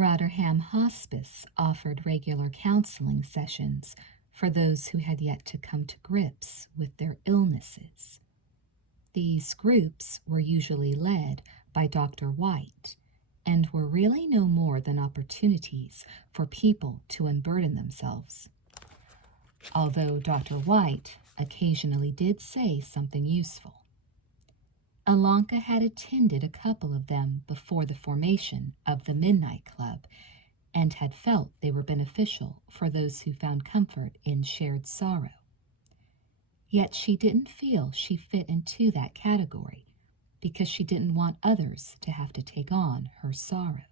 Rotterham Hospice offered regular counseling sessions for those who had yet to come to grips with their illnesses. These groups were usually led by Dr. White and were really no more than opportunities for people to unburden themselves. Although Dr. White occasionally did say something useful. Alanka had attended a couple of them before the formation of the Midnight Club and had felt they were beneficial for those who found comfort in shared sorrow. Yet she didn't feel she fit into that category because she didn't want others to have to take on her sorrow.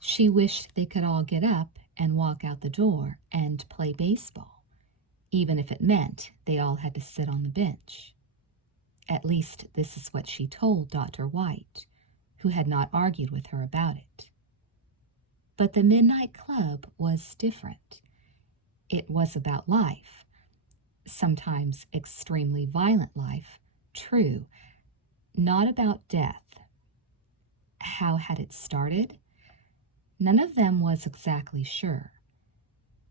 She wished they could all get up and walk out the door and play baseball, even if it meant they all had to sit on the bench. At least this is what she told Dr. White, who had not argued with her about it. But the Midnight Club was different. It was about life, sometimes extremely violent life, true, not about death. How had it started? None of them was exactly sure.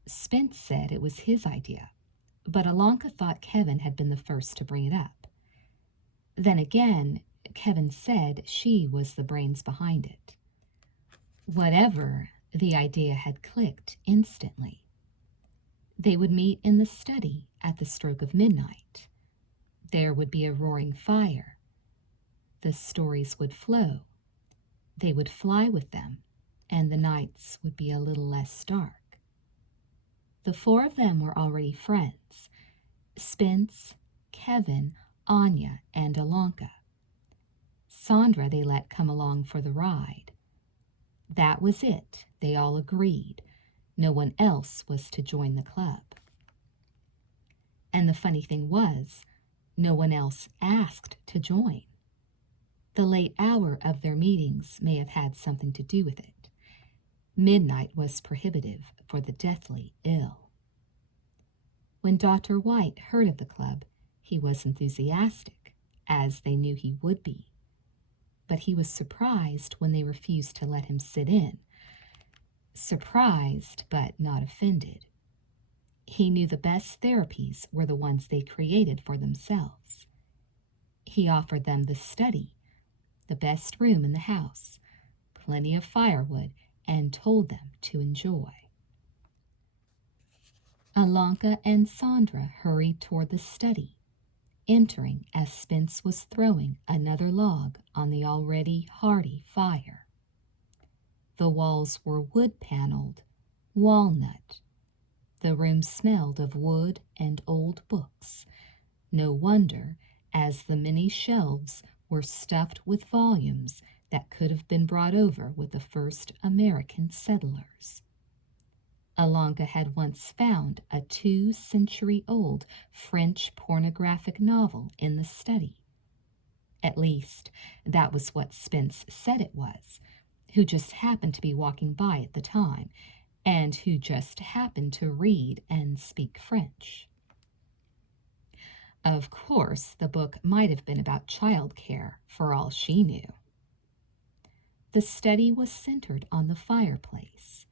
Spence said it was his idea, but Alanka thought Kevin had been the first to bring it up. Then again, Kevin said she was the brains behind it. Whatever, the idea had clicked instantly. They would meet in the study at the stroke of midnight. There would be a roaring fire. The stories would flow. They would fly with them, and the nights would be a little less dark. The four of them were already friends: Spence, Kevin, Anya, and Alanka. Sandra they let come along for the ride. That was it, they all agreed. No one else was to join the club. And the funny thing was, no one else asked to join. The late hour of their meetings may have had something to do with it. Midnight was prohibitive for the deathly ill. When Dr. White heard of the club, he was enthusiastic, as they knew he would be. But he was surprised when they refused to let him sit in. Surprised, but not offended. He knew the best therapies were the ones they created for themselves. He offered them the study, the best room in the house, plenty of firewood, and told them to enjoy. Alanka and Sandra hurried toward the study, entering as Spence was throwing another log on the already hearty fire. The walls were wood-paneled, walnut. The room smelled of wood and old books. No wonder, as the many shelves were stuffed with volumes that could have been brought over with the first American settlers. Alanka had once found a 2-century-old French pornographic novel in the study. At least, that was what Spence said it was, who just happened to be walking by at the time, and who just happened to read and speak French. Of course, the book might have been about child care, for all she knew. The study was centered on the fireplace,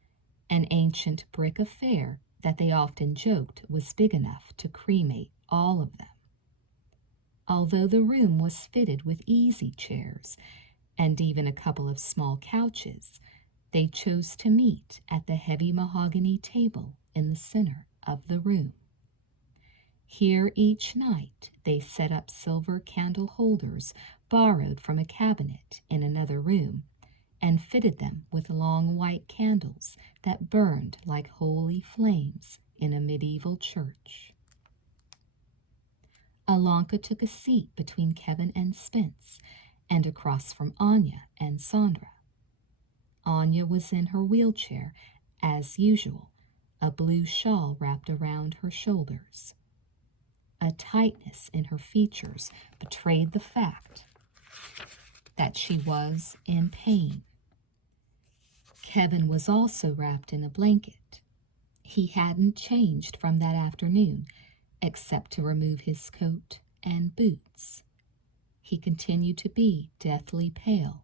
an ancient brick affair that they often joked was big enough to cremate all of them. Although the room was fitted with easy chairs and even a couple of small couches, they chose to meet at the heavy mahogany table in the center of the room. Here each night they set up silver candle holders borrowed from a cabinet in another room and fitted them with long white candles that burned like holy flames in a medieval church. Alanka took a seat between Kevin and Spence and across from Anya and Sandra. Anya was in her wheelchair, as usual, a blue shawl wrapped around her shoulders. A tightness in her features betrayed the fact that she was in pain. Kevin was also wrapped in a blanket. He hadn't changed from that afternoon, except to remove his coat and boots. He continued to be deathly pale.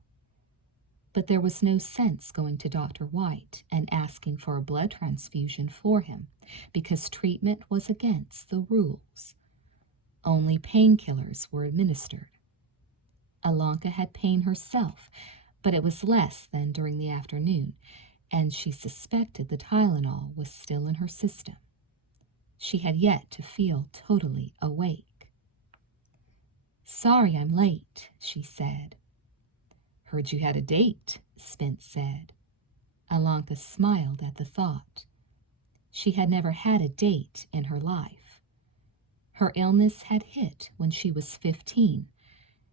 but there was no sense going to Dr. White and asking for a blood transfusion for him because treatment was against the rules. Only painkillers were administered. Alanka had pain herself, but it was less than during the afternoon, and she suspected the Tylenol was still in her system. She had yet to feel totally awake. "Sorry I'm late," she said. "Heard you had a date," Spence said. Alanka smiled at the thought. She had never had a date in her life. Her illness had hit when she was 15,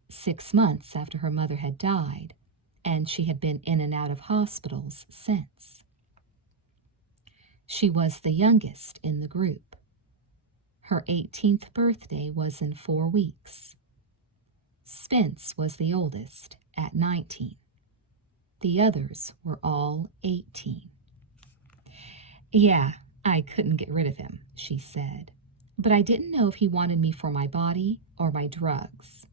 6 months after her mother had died, and she had been in and out of hospitals since. She was the youngest in the group. Her 18th birthday was in 4 weeks. Spence was the oldest, at 19. The others were all 18. "Yeah, I couldn't get rid of him," she said, "but I didn't know if he wanted me for my body or my drugs."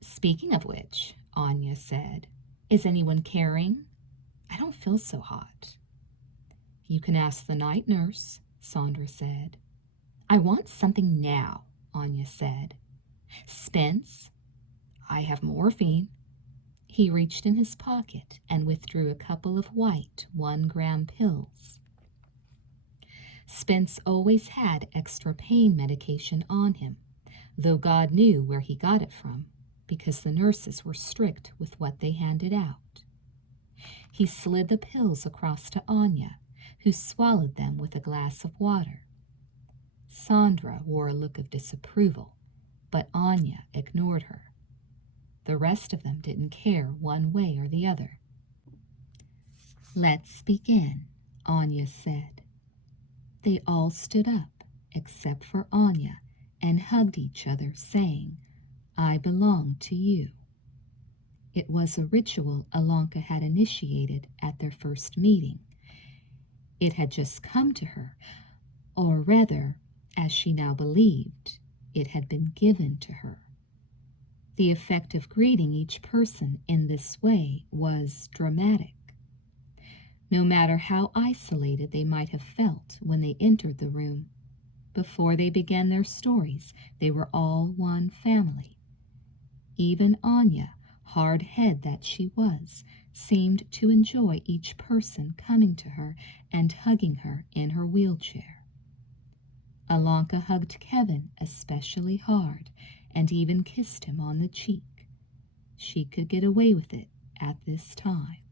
"Speaking of which," Anya said, "is anyone caring? I don't feel so hot." "You can ask the night nurse," Sandra said. "I want something now," Anya said. "Spence, I have morphine." He reached in his pocket and withdrew a couple of white 1-gram pills. Spence always had extra pain medication on him, though God knew where he got it from, because the nurses were strict with what they handed out. He slid the pills across to Anya, who swallowed them with a glass of water. Sandra wore a look of disapproval, but Anya ignored her. The rest of them didn't care one way or the other. "Let's begin," Anya said. They all stood up, except for Anya, and hugged each other, saying, "I belong to you." It was a ritual Alanka had initiated at their first meeting. It had just come to her, or rather, as she now believed, it had been given to her. The effect of greeting each person in this way was dramatic. No matter how isolated they might have felt when they entered the room, before they began their stories, they were all one family. Even Anya, hard head that she was, seemed to enjoy each person coming to her and hugging her in her wheelchair. Alanka hugged Kevin especially hard and even kissed him on the cheek. She could get away with it at this time.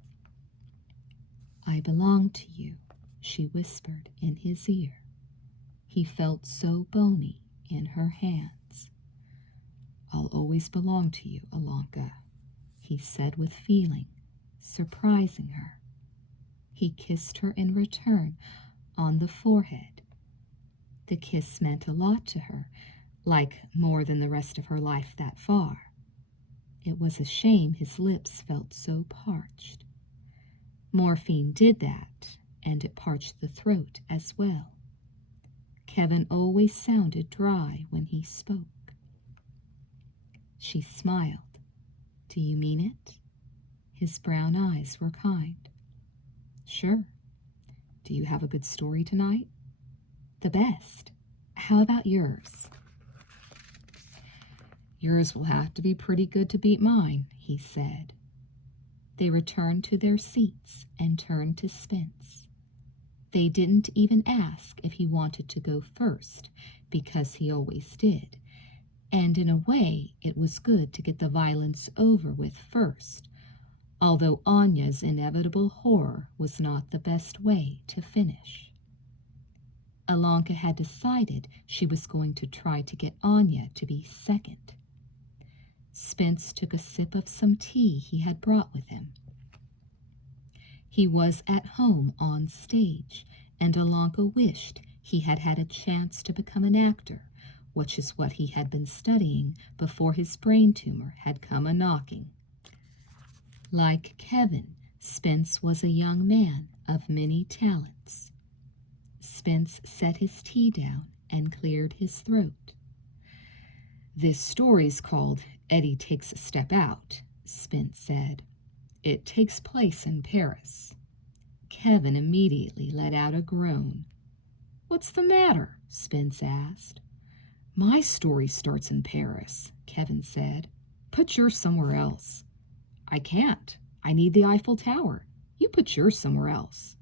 "I belong to you," she whispered in his ear. He felt so bony in her hands. "I'll always belong to you, Alanka," he said with feeling, surprising her. He kissed her in return on the forehead. The kiss meant a lot to her, like more than the rest of her life that far. It was a shame his lips felt so parched. Morphine did that, and it parched the throat as well. Kevin always sounded dry when he spoke. She smiled. "Do you mean it?" His brown eyes were kind. "Sure. Do you have a good story tonight?" "The best. How about yours?" "Yours will have to be pretty good to beat mine," he said. They returned to their seats and turned to Spence. They didn't even ask if he wanted to go first, because he always did. And in a way, it was good to get the violence over with first, although Anya's inevitable horror was not the best way to finish. Alanka had decided she was going to try to get Anya to be second. Spence took a sip of some tea he had brought with him. He was at home on stage, and Alanka wished he had had a chance to become an actor, which is what he had been studying before his brain tumor had come a-knocking. Like Kevin, Spence was a young man of many talents. Spence set his tea down and cleared his throat. "This story's called Eddie Takes a Step Out," Spence said. It takes place in Paris. Kevin immediately let out a groan. What's the matter? Spence asked. My story starts in Paris, Kevin said. Put yours somewhere else. I can't. I need the Eiffel Tower. You put yours somewhere else.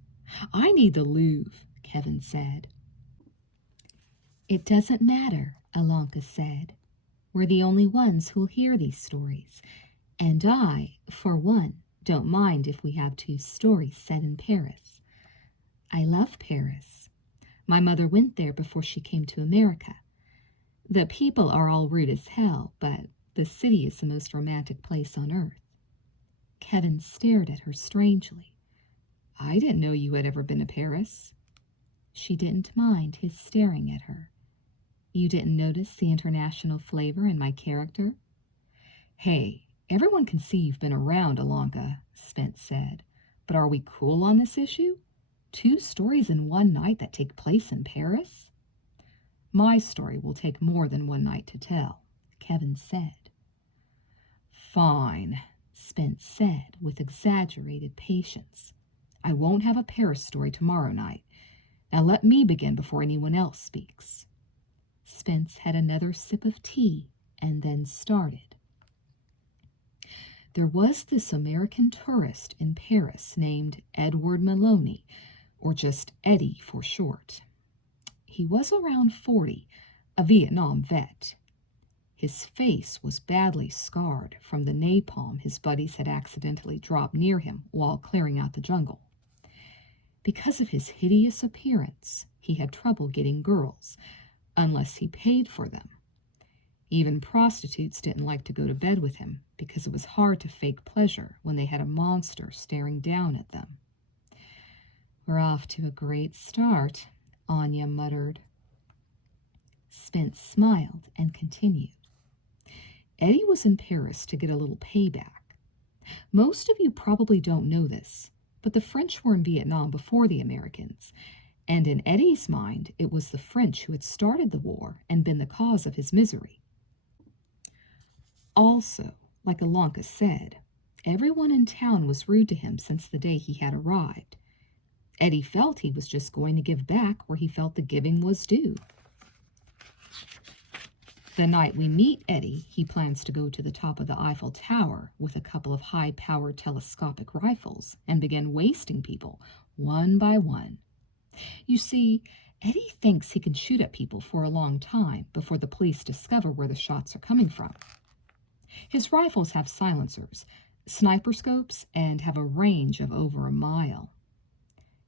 I need the Louvre, Kevin said. It doesn't matter, Alanka said. We're the only ones who'll hear these stories, and I, for one, don't mind if we have 2 stories set in Paris. I love Paris. My mother went there before she came to America. The people are all rude as hell, but the city is the most romantic place on earth. Kevin stared at her strangely. I didn't know you had ever been to Paris. She didn't mind his staring at her. You didn't notice the international flavor in my character? Hey, everyone can see you've been around, Alanka, Spence said. But are we cool on this issue? 2 stories in one night that take place in Paris? My story will take more than one night to tell, Kevin said. Fine, Spence said with exaggerated patience. I won't have a Paris story tomorrow night. Now let me begin before anyone else speaks. Spence had another sip of tea and then started. There was this American tourist in Paris named Edward Maloney, or just Eddie for short. He was around 40, a Vietnam vet. His face was badly scarred from the napalm his buddies had accidentally dropped near him while clearing out the jungle. Because of his hideous appearance, he had trouble getting girls, unless he paid for them. Even prostitutes didn't like to go to bed with him because it was hard to fake pleasure when they had a monster staring down at them. We're off to a great start, Anya muttered. Spence smiled and continued. Eddie was in Paris to get a little payback. Most of you probably don't know this, but the French were in Vietnam before the Americans, and in Eddie's mind, it was the French who had started the war and been the cause of his misery. Also, like Alanka said, everyone in town was rude to him since the day he had arrived. Eddie felt he was just going to give back where he felt the giving was due. The night we meet Eddie, he plans to go to the top of the Eiffel Tower with a couple of high-powered telescopic rifles and begin wasting people, one by one. You see, Eddie thinks he can shoot at people for a long time before the police discover where the shots are coming from. His rifles have silencers, sniper scopes, and have a range of over a mile.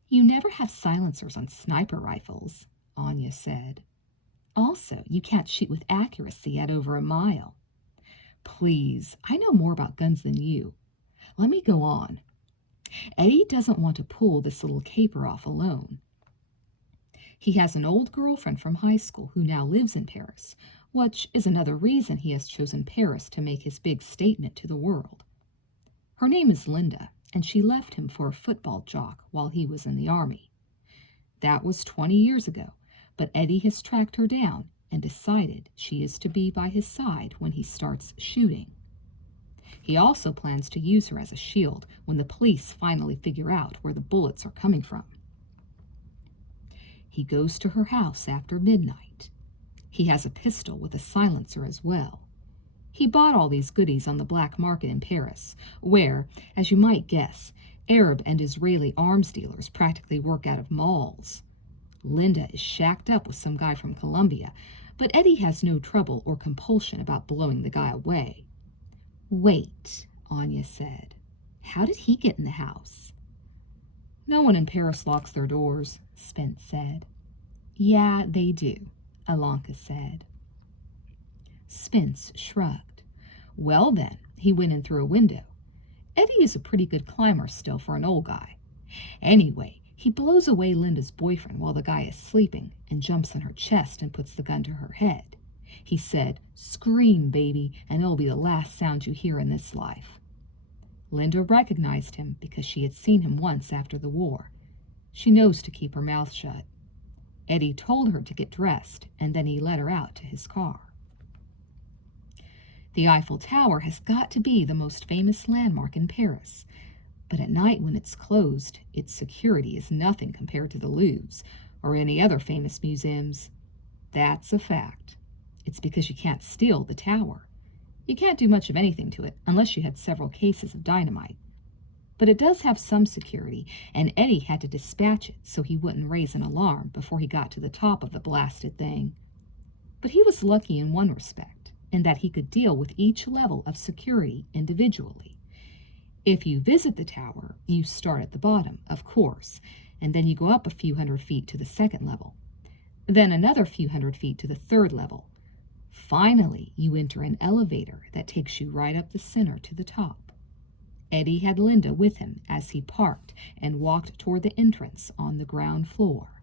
You never have silencers on sniper rifles, Anya said. Also, you can't shoot with accuracy at over a mile. Please, I know more about guns than you. Let me go on. Eddie doesn't want to pull this little caper off alone. He has an old girlfriend from high school who now lives in Paris, which is another reason he has chosen Paris to make his big statement to the world. Her name is Linda, and she left him for a football jock while he was in the army. That was 20 years ago, but Eddie has tracked her down and decided she is to be by his side when he starts shooting. He also plans to use her as a shield when the police finally figure out where the bullets are coming from. He goes to her house after midnight. He has a pistol with a silencer as well. He bought all these goodies on the black market in Paris, where, as you might guess, Arab and Israeli arms dealers practically work out of malls. Linda is shacked up with some guy from Colombia, but Eddie has no trouble or compulsion about blowing the guy away. Wait, Anya said. How did he get in the house? No one in Paris locks their doors, Spence said. Yeah, they do, Alanka said. Spence shrugged. Well then, he went in through a window. Eddie is a pretty good climber still for an old guy. Anyway, he blows away Linda's boyfriend while the guy is sleeping and jumps on her chest and puts the gun to her head. He said, "Scream, baby, and it'll be the last sound you hear in this life." Linda recognized him because she had seen him once after the war. She knows to keep her mouth shut. Eddie told her to get dressed, and then he let her out to his car. The Eiffel Tower has got to be the most famous landmark in Paris, but at night when it's closed, its security is nothing compared to the Louvre's or any other famous museums. That's a fact. It's because you can't steal the tower. You can't do much of anything to it unless you had several cases of dynamite. But it does have some security, and Eddie had to dispatch it so he wouldn't raise an alarm before he got to the top of the blasted thing. But he was lucky in one respect, in that he could deal with each level of security individually. If you visit the tower, you start at the bottom, of course, and then you go up a few hundred feet to the second level, then another few hundred feet to the third level. Finally, you enter an elevator that takes you right up the center to the top. Eddie had Linda with him as he parked and walked toward the entrance on the ground floor.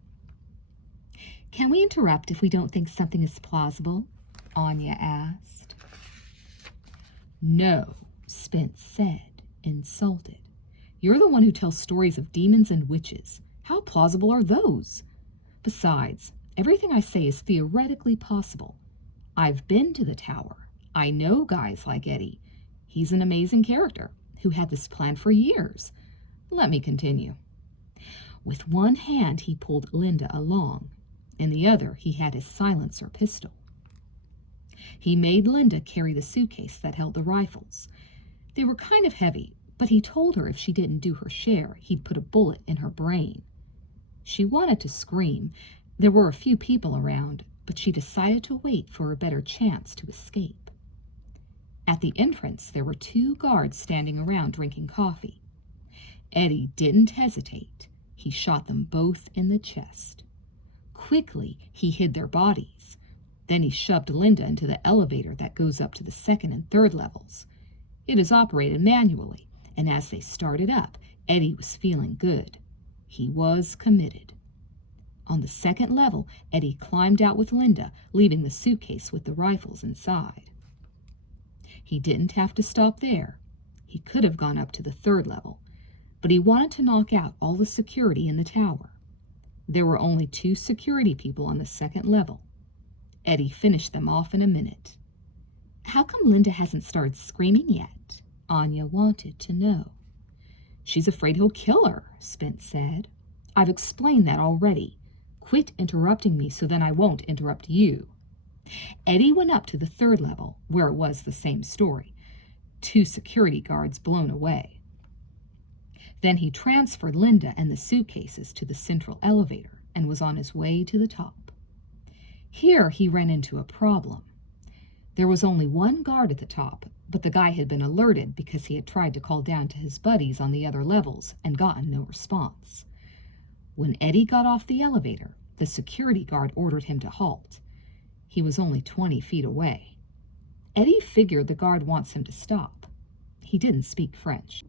"Can we interrupt if we don't think something is plausible?" Anya asked. "No," Spence said, insulted. "You're the one who tells stories of demons and witches. How plausible are those? Besides, everything I say is theoretically possible. I've been to the tower. I know guys like Eddie. He's an amazing character who had this plan for years. Let me continue." With one hand, he pulled Linda along. In the other, he had his silencer pistol. He made Linda carry the suitcase that held the rifles. They were kind of heavy, but he told her if she didn't do her share, he'd put a bullet in her brain. She wanted to scream. There were a few people around, but she decided to wait for a better chance to escape. At the entrance, there were 2 guards standing around drinking coffee. Eddie didn't hesitate. He shot them both in the chest. Quickly, he hid their bodies. Then he shoved Linda into the elevator that goes up to the second and third levels. It is operated manually, and as they started up, Eddie was feeling good. He was committed. On the second level, Eddie climbed out with Linda, leaving the suitcase with the rifles inside. He didn't have to stop there. He could have gone up to the third level, but he wanted to knock out all the security in the tower. There were only 2 security people on the second level. Eddie finished them off in a minute. "How come Linda hasn't started screaming yet?" Anya wanted to know. "She's afraid he'll kill her," Spence said. "I've explained that already. Quit interrupting me so then I won't interrupt you." Eddie went up to the third level, where it was the same story. 2 security guards blown away. Then he transferred Linda and the suitcases to the central elevator and was on his way to the top. Here he ran into a problem. There was only 1 guard at the top, but the guy had been alerted because he had tried to call down to his buddies on the other levels and gotten no response. When Eddie got off the elevator, the security guard ordered him to halt. He was only 20 feet away. Eddie figured the guard wants him to stop. He didn't speak French.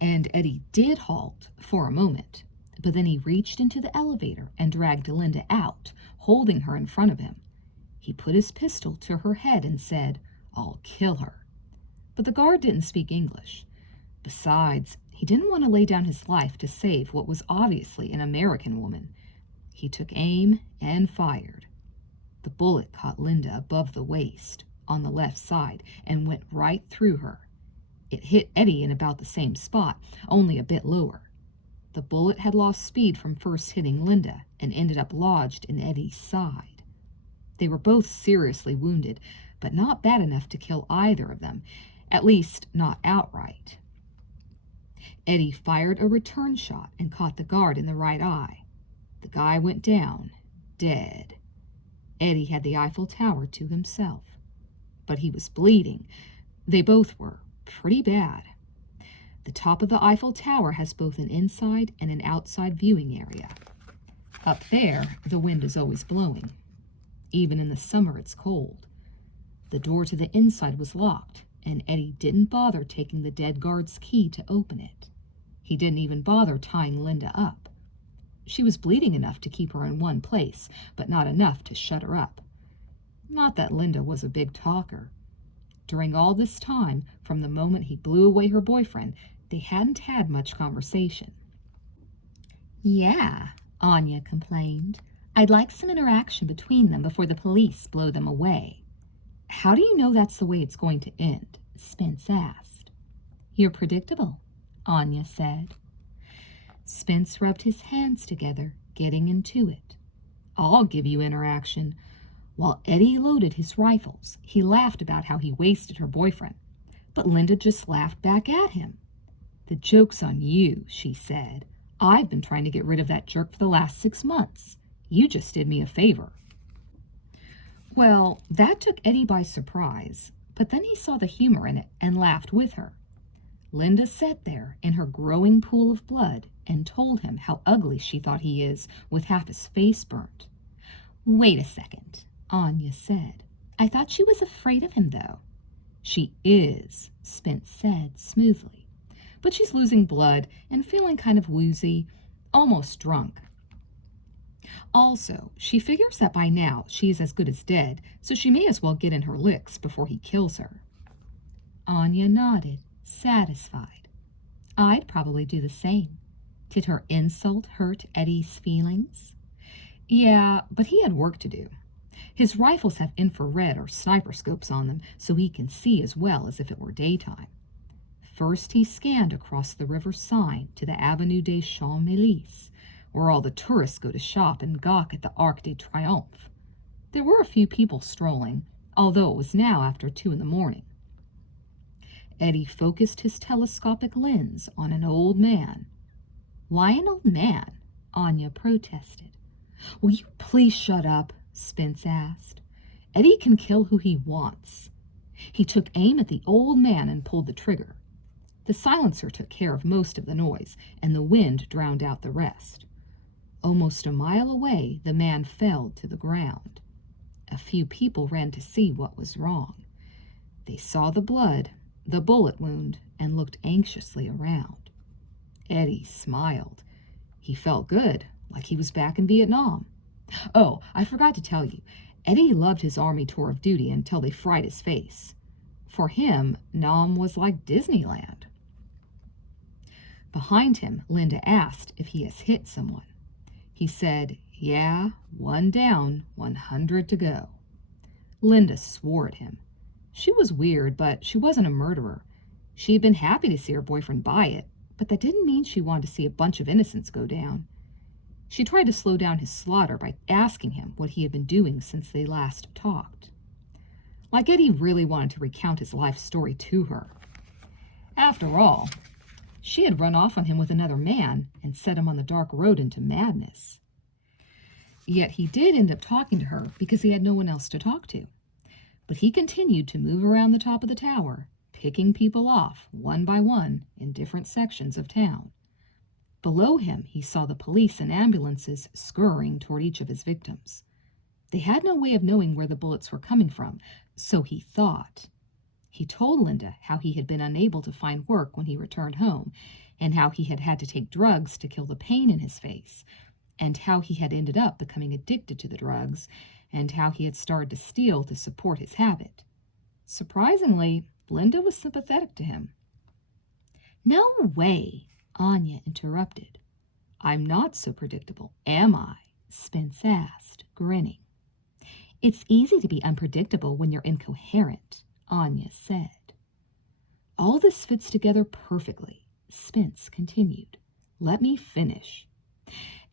And Eddie did halt for a moment, but then he reached into the elevator and dragged Linda out, holding her in front of him. He put his pistol to her head and said, "I'll kill her." But the guard didn't speak English. Besides, he didn't want to lay down his life to save what was obviously an American woman. He took aim and fired. The bullet caught Linda above the waist, on the left side, and went right through her. It hit Eddie in about the same spot, only a bit lower. The bullet had lost speed from first hitting Linda and ended up lodged in Eddie's side. They were both seriously wounded, but not bad enough to kill either of them, at least not outright. Eddie fired a return shot and caught the guard in the right eye. The guy went down, dead. Eddie had the Eiffel Tower to himself, but he was bleeding. They both were. Pretty bad. The top of the Eiffel Tower has both an inside and an outside viewing area. Up there, the wind is always blowing. Even in the summer, it's cold. The door to the inside was locked, and Eddie didn't bother taking the dead guard's key to open it. He didn't even bother tying Linda up. She was bleeding enough to keep her in one place, but not enough to shut her up. Not that Linda was a big talker. During all this time, from the moment he blew away her boyfriend, they hadn't had much conversation. "Yeah," Anya complained. "I'd like some interaction between them before the police blow them away." How do you know that's the way it's going to end? Spence asked. You're predictable, Anya said. Spence rubbed his hands together, getting into it. I'll give you interaction. While Eddie loaded his rifles, he laughed about how he wasted her boyfriend. But Linda just laughed back at him. The joke's on you, she said. I've been trying to get rid of that jerk for the last 6 months. You just did me a favor. Well, that took Eddie by surprise, but then he saw the humor in it and laughed with her. Linda sat there in her growing pool of blood and told him how ugly she thought he is with half his face burnt. Wait a second, Anya said. I thought she was afraid of him, though. She is, Spence said smoothly. But she's losing blood and feeling kind of woozy, almost drunk. Also, she figures that by now she is as good as dead, so she may as well get in her licks before he kills her. Anya nodded, satisfied. I'd probably do the same. Did her insult hurt Eddie's feelings? Yeah, but he had work to do. His rifles have infrared or sniper scopes on them, so he can see as well as if it were daytime. First he scanned across the river Seine to the Avenue des Champs-Élysées, where all the tourists go to shop and gawk at the Arc de Triomphe. There were a few people strolling, although it was now after 2 a.m. Eddie focused his telescopic lens on an old man. Why an old man? Anya protested. Will you please shut up? Spence asked. Eddie can kill who he wants. He took aim at the old man and pulled the trigger. The silencer took care of most of the noise, and the wind drowned out the rest. Almost a mile away, the man fell to the ground. A few people ran to see what was wrong. They saw the blood, the bullet wound, and looked anxiously around. Eddie smiled. He felt good, like he was back in Vietnam. Oh, I forgot to tell you, Eddie loved his Army tour of duty until they fried his face. For him, Nam was like Disneyland. Behind him, Linda asked if he has hit someone. He said, yeah, 1 down, 100 to go. Linda swore at him. She was weird, but she wasn't a murderer. She had been happy to see her boyfriend buy it, but that didn't mean she wanted to see a bunch of innocents go down. She tried to slow down his slaughter by asking him what he had been doing since they last talked. Like Eddie really wanted to recount his life story to her. After all, she had run off on him with another man and set him on the dark road into madness. Yet he did end up talking to her because he had no one else to talk to. But he continued to move around the top of the tower, picking people off one by one in different sections of town. Below him, he saw the police and ambulances scurrying toward each of his victims. They had no way of knowing where the bullets were coming from, so he thought. He told Linda how he had been unable to find work when he returned home, and how he had had to take drugs to kill the pain in his face, and how he had ended up becoming addicted to the drugs, and how he had started to steal to support his habit. Surprisingly, Linda was sympathetic to him. No way, Anya interrupted. I'm not so predictable, am I? Spence asked, grinning. It's easy to be unpredictable when you're incoherent, Anya said. All this fits together perfectly, Spence continued. Let me finish.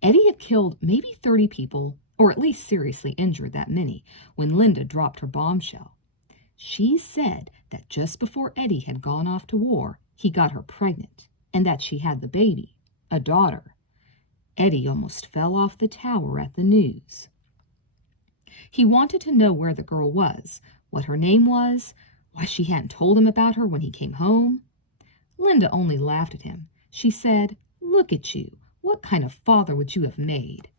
Eddie had killed maybe 30 people, or at least seriously injured that many, when Linda dropped her bombshell. She said that just before Eddie had gone off to war, he got her pregnant, and that she had the baby, a daughter. Eddie almost fell off the tower at the news. He wanted to know where the girl was, what her name was, why she hadn't told him about her when he came home. Linda only laughed at him. She said, Look at you. What kind of father would you have made?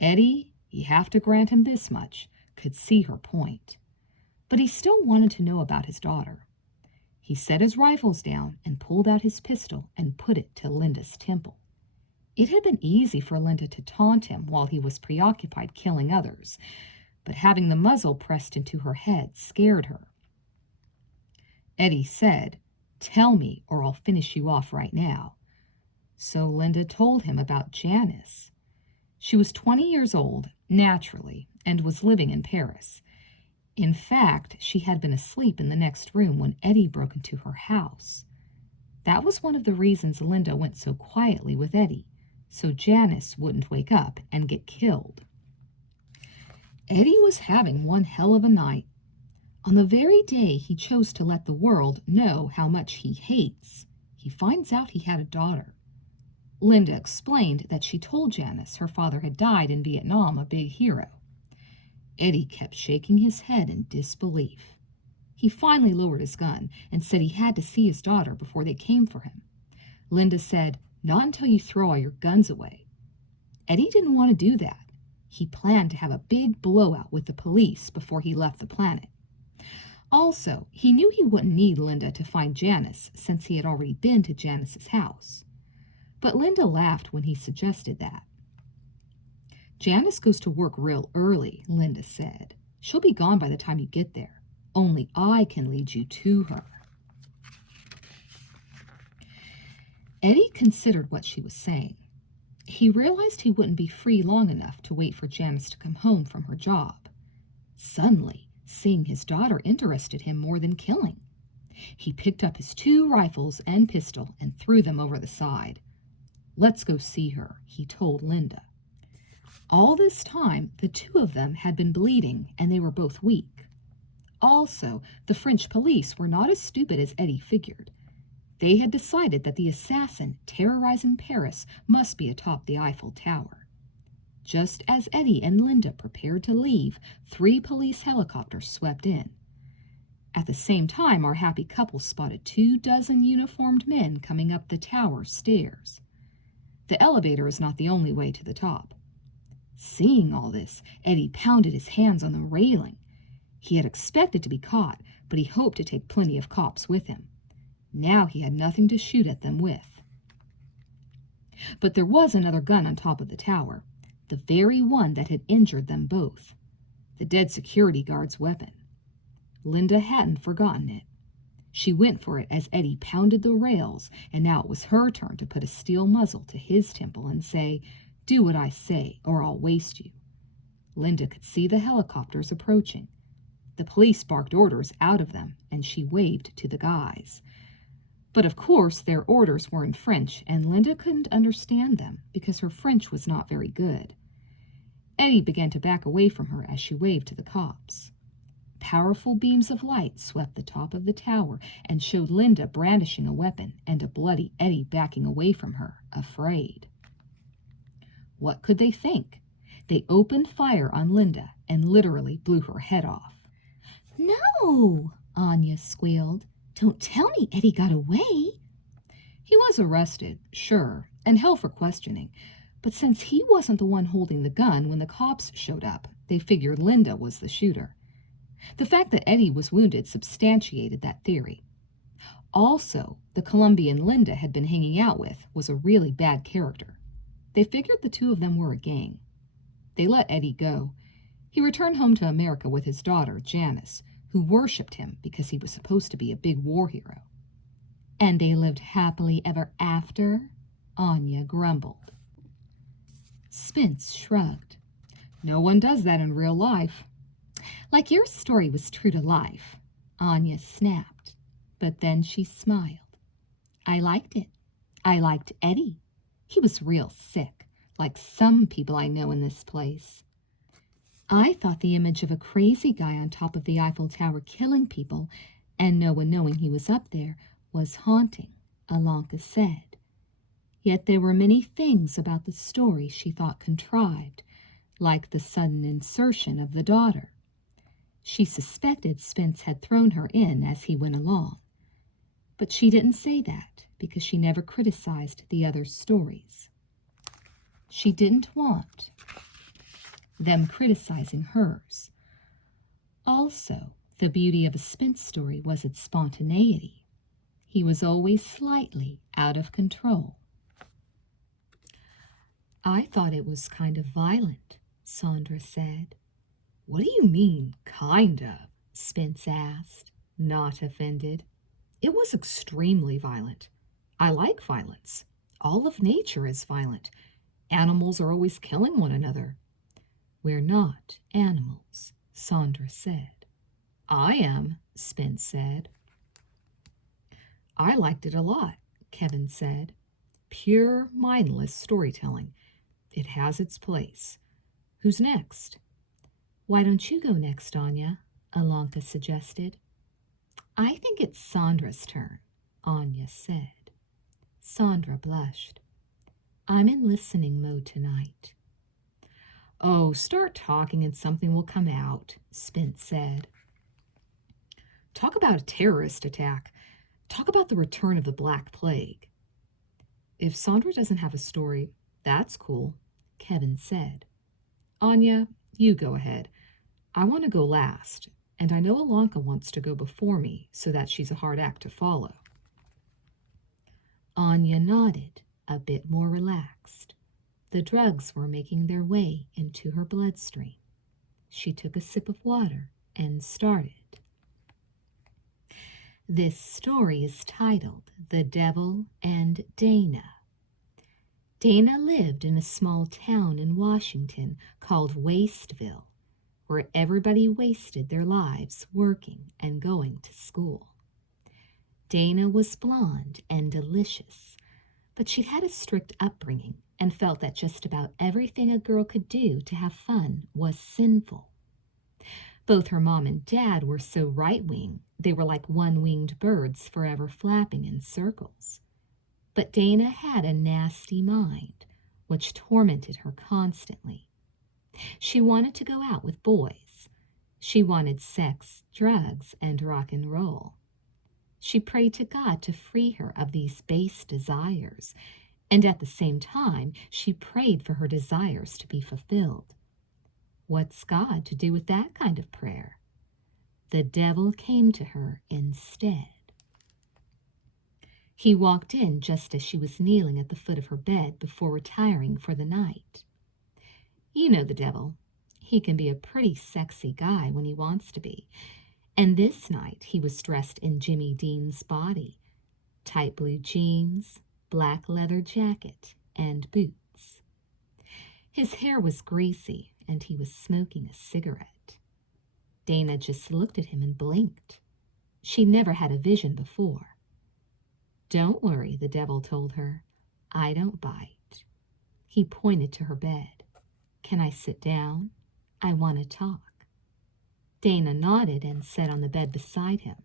Eddie, you have to grant him this much, could see her point. But he still wanted to know about his daughter. He set his rifles down and pulled out his pistol and put it to Linda's temple. It had been easy for Linda to taunt him while he was preoccupied killing others, but having the muzzle pressed into her head scared her. Eddie said, Tell me or I'll finish you off right now. So Linda told him about Janice. She was 20 years old, naturally, and was living in Paris. In fact, she had been asleep in the next room when Eddie broke into her house. That was one of the reasons Linda went so quietly with Eddie, so Janice wouldn't wake up and get killed. Eddie was having one hell of a night. On the very day he chose to let the world know how much he hates, he finds out he had a daughter. Linda explained that she told Janice her father had died in Vietnam, a big hero. Eddie kept shaking his head in disbelief. He finally lowered his gun and said he had to see his daughter before they came for him. Linda said, "Not until you throw all your guns away." Eddie didn't want to do that. He planned to have a big blowout with the police before he left the planet. Also, he knew he wouldn't need Linda to find Janice since he had already been to Janice's house. But Linda laughed when he suggested that. "Janice goes to work real early," Linda said. "She'll be gone by the time you get there. Only I can lead you to her." Eddie considered what she was saying. He realized he wouldn't be free long enough to wait for Janice to come home from her job. Suddenly, seeing his daughter interested him more than killing. He picked up his 2 rifles and pistol and threw them over the side. "Let's go see her," he told Linda. All this time, the 2 of them had been bleeding and they were both weak. Also, the French police were not as stupid as Eddie figured. They had decided that the assassin terrorizing Paris must be atop the Eiffel Tower. Just as Eddie and Linda prepared to leave, 3 police helicopters swept in. At the same time, our happy couple spotted 24 uniformed men coming up the tower stairs. The elevator is not the only way to the top. Seeing all this, Eddie pounded his hands on the railing. He had expected to be caught, but he hoped to take plenty of cops with him. Now he had nothing to shoot at them with. But there was another gun on top of the tower, the very one that had injured them both. The dead security guard's weapon. Linda hadn't forgotten it. She went for it as Eddie pounded the rails, and now it was her turn to put a steel muzzle to his temple and say, "Do what I say, or I'll waste you." Linda could see the helicopters approaching. The police barked orders out of them, and she waved to the guys. But of course, their orders were in French, and Linda couldn't understand them because her French was not very good. Eddie began to back away from her as she waved to the cops. Powerful beams of light swept the top of the tower and showed Linda brandishing a weapon and a bloody Eddie backing away from her, afraid. What could they think? They opened fire on Linda and literally blew her head off. "No!" Anya squealed. "Don't tell me Eddie got away." He was arrested, sure, and held for questioning, but since he wasn't the one holding the gun when the cops showed up, they figured Linda was the shooter. The fact that Eddie was wounded substantiated that theory. Also, the Colombian Linda had been hanging out with was a really bad character. They figured the 2 of them were a gang. They let Eddie go. He returned home to America with his daughter, Janice, who worshipped him because he was supposed to be a big war hero. "And they lived happily ever after?" Anya grumbled. Spence shrugged. "No one does that in real life." "Like your story was true to life," Anya snapped. But then she smiled. "I liked it. I liked Eddie. He was real sick, like some people I know in this place. I thought the image of a crazy guy on top of the Eiffel Tower killing people, and no one knowing he was up there, was haunting," Alanka said. Yet there were many things about the story she thought contrived, like the sudden insertion of the daughter. She suspected Spence had thrown her in as he went along. But she didn't say that because she never criticized the other stories. She didn't want them criticizing hers. Also, the beauty of a Spence story was its spontaneity. He was always slightly out of control. "I thought it was kind of violent," Sandra said. "What do you mean, kind of?" Spence asked, not offended. "It was extremely violent. I like violence. All of nature is violent. Animals are always killing one another." "We're not animals," Sandra said. I am, Spence said. I liked it a lot, Kevin said. Pure, mindless storytelling. It has its place. Who's next? Why don't you go next, Anya? Alanka suggested. I think it's Sandra's turn, Anya said. Sandra blushed. I'm in listening mode tonight. Oh, start talking and something will come out, Spence said. Talk about a terrorist attack. Talk about the return of the Black Plague. If Sandra doesn't have a story, that's cool, Kevin said. Anya, you go ahead. I want to go last, and I know Alanka wants to go before me so that she's a hard act to follow. Anya nodded, a bit more relaxed. The drugs were making their way into her bloodstream. She took a sip of water and started. This story is titled The Devil and Dana. Dana lived in a small town in Washington called Wasteville, where everybody wasted their lives working and going to school. Dana was blonde and delicious, but she'd had a strict upbringing and felt that just about everything a girl could do to have fun was sinful. Both her mom and dad were so right-wing, they were like one-winged birds forever flapping in circles. But Dana had a nasty mind, which tormented her constantly. She wanted to go out with boys. She wanted sex, drugs, and rock and roll. She prayed to God to free her of these base desires, and at the same time, she prayed for her desires to be fulfilled. What's God to do with that kind of prayer? The devil came to her instead. He walked in just as she was kneeling at the foot of her bed before retiring for the night. You know the devil. He can be a pretty sexy guy when he wants to be. And this night he was dressed in Jimmy Dean's body. Tight blue jeans, black leather jacket, and boots. His hair was greasy, and he was smoking a cigarette. Dana just looked at him and blinked. She never had a vision before. Don't worry, the devil told her. I don't bite. He pointed to her bed. Can I sit down? I want to talk. Dana nodded and sat on the bed beside him.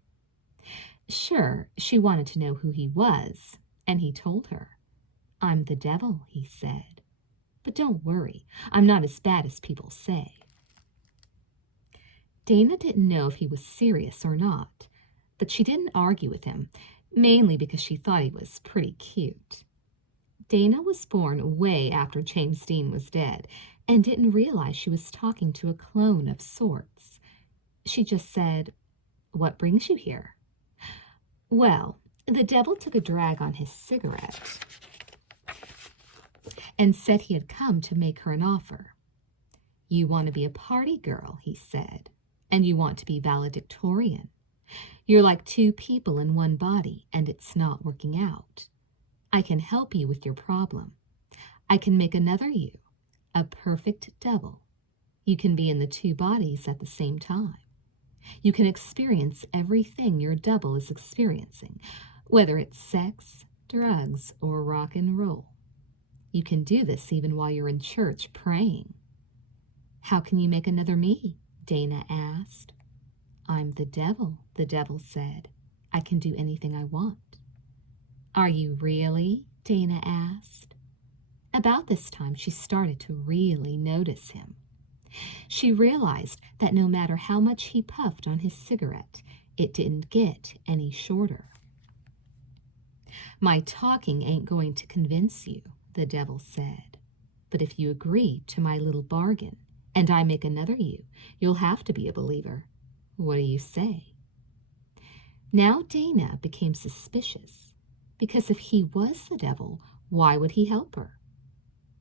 Sure, she wanted to know who he was, and he told her. I'm the devil, he said. But don't worry, I'm not as bad as people say. Dana didn't know if he was serious or not, but she didn't argue with him, mainly because she thought he was pretty cute. Dana was born way after James Dean was dead and didn't realize she was talking to a clone of sorts. She just said, What brings you here? Well, the devil took a drag on his cigarette and said he had come to make her an offer. You want to be a party girl, he said, and you want to be valedictorian. You're like two people in one body, and it's not working out. I can help you with your problem. I can make another you, a perfect double. You can be in the two bodies at the same time. You can experience everything your double is experiencing, whether it's sex, drugs, or rock and roll. You can do this even while you're in church praying. How can you make another me? Dana asked. I'm the devil said. I can do anything I want. Are you really? Dana asked. About this time, she started to really notice him. She realized that no matter how much he puffed on his cigarette, it didn't get any shorter. My talking ain't going to convince you, the devil said. But if you agree to my little bargain, and I make another you, you'll have to be a believer. What do you say? Now Dana became suspicious, because if he was the devil, why would he help her?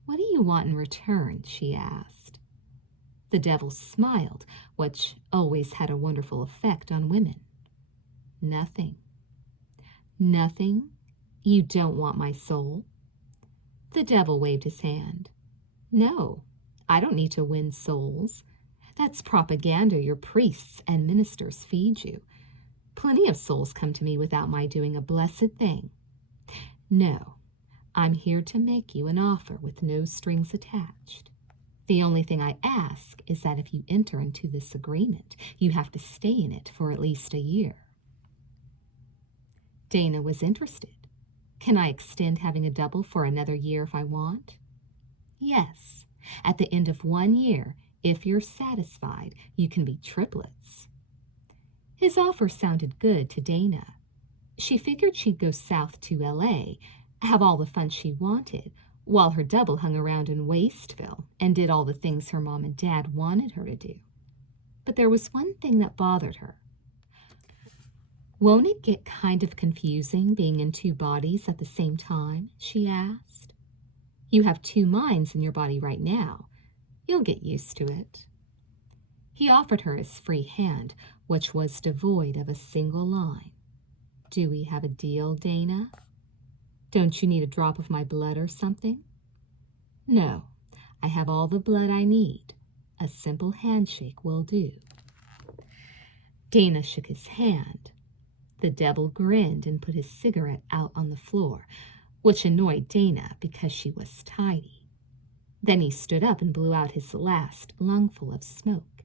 What do you want in return? She asked. The devil smiled, which always had a wonderful effect on women. Nothing. Nothing? You don't want my soul? The devil waved his hand. No, I don't need to win souls. That's propaganda your priests and ministers feed you. Plenty of souls come to me without my doing a blessed thing. No, I'm here to make you an offer with no strings attached. The only thing I ask is that if you enter into this agreement, you have to stay in it for at least a year. Dana was interested. Can I extend having a double for another year if I want? Yes. At the end of 1 year, if you're satisfied, you can be triplets. His offer sounded good to Dana. She figured she'd go south to L.A., have all the fun she wanted, while her double hung around in Wasteville and did all the things her mom and dad wanted her to do. But there was one thing that bothered her. Won't it get kind of confusing being in 2 bodies at the same time? She asked. You have 2 minds in your body right now. You'll get used to it. He offered her his free hand, which was devoid of a single line. Do we have a deal, Dana? Don't you need a drop of my blood or something? No, I have all the blood I need. A simple handshake will do. Dana shook his hand. The devil grinned and put his cigarette out on the floor, which annoyed Dana because she was tidy. Then he stood up and blew out his last lungful of smoke,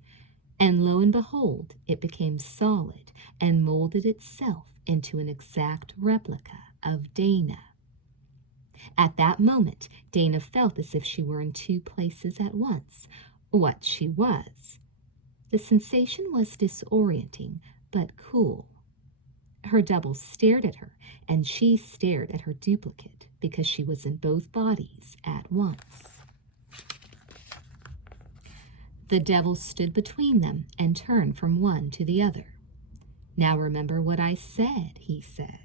and lo and behold, it became solid and molded itself into an exact replica of Dana. At that moment, Dana felt as if she were in 2 places at once, what she was. The sensation was disorienting, but cool. Her double stared at her, and she stared at her duplicate because she was in both bodies at once. The devil stood between them and turned from one to the other. Now remember what I said, he said.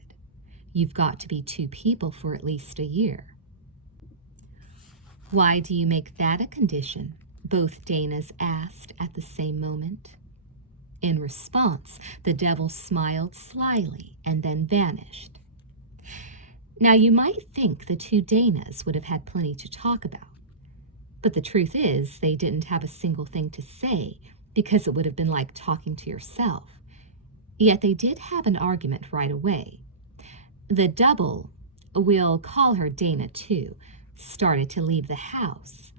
You've got to be 2 people for at least a year. Why do you make that a condition? Both Danas asked at the same moment. In response, the devil smiled slyly and then vanished. Now you might think the 2 Danas would have had plenty to talk about, but the truth is they didn't have a single thing to say because it would have been like talking to yourself. Yet they did have an argument right away. The double, we'll call her Dana too, started to leave the house.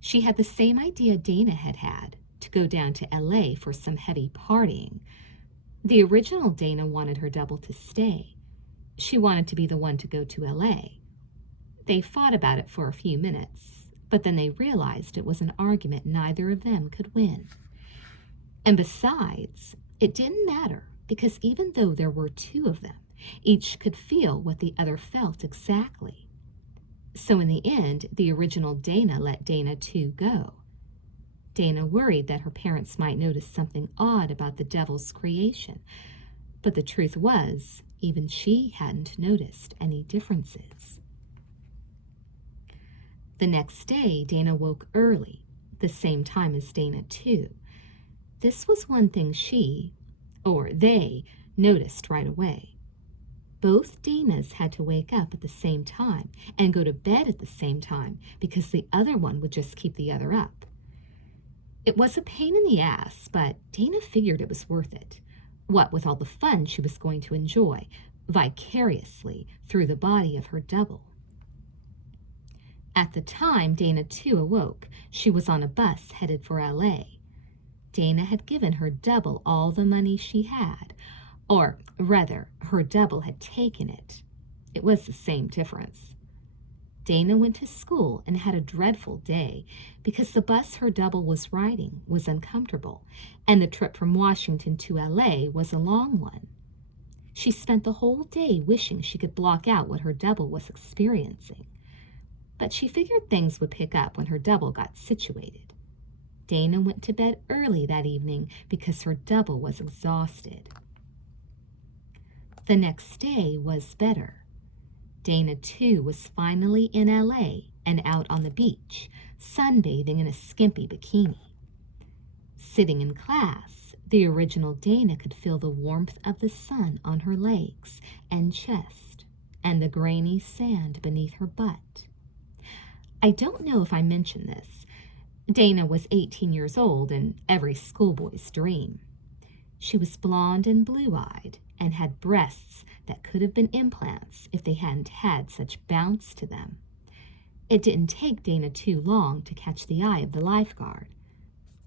She had the same idea Dana had, to go down to L.A. for some heavy partying. The original Dana wanted her double to stay. She wanted to be the one to go to L.A. They fought about it for a few minutes, but then they realized it was an argument neither of them could win. And besides, it didn't matter, because even though there were 2 of them, each could feel what the other felt exactly. So in the end, the original Dana let Dana 2 go. Dana worried that her parents might notice something odd about the devil's creation, but the truth was, even she hadn't noticed any differences. The next day, Dana woke early, the same time as Dana 2. This was one thing they, noticed right away. Both Danas had to wake up at the same time and go to bed at the same time because the other one would just keep the other up. It was a pain in the ass, but Dana figured it was worth it. What with all the fun she was going to enjoy, vicariously, through the body of her double. At the time Dana 2 awoke, she was on a bus headed for L.A. Dana had given her double all the money she had, or rather, her double had taken it. It was the same difference. Dana went to school and had a dreadful day because the bus her double was riding was uncomfortable, and the trip from Washington to L.A. was a long one. She spent the whole day wishing she could block out what her double was experiencing. But she figured things would pick up when her double got situated. Dana went to bed early that evening because her double was exhausted. The next day was better. Dana, too, was finally in L.A. and out on the beach, sunbathing in a skimpy bikini. Sitting in class, the original Dana could feel the warmth of the sun on her legs and chest, and the grainy sand beneath her butt. I don't know if I mentioned this. Dana was 18 years old and every schoolboy's dream. She was blonde and blue-eyed and had breasts that could have been implants if they hadn't had such bounce to them. It didn't take Dana too long to catch the eye of the lifeguard.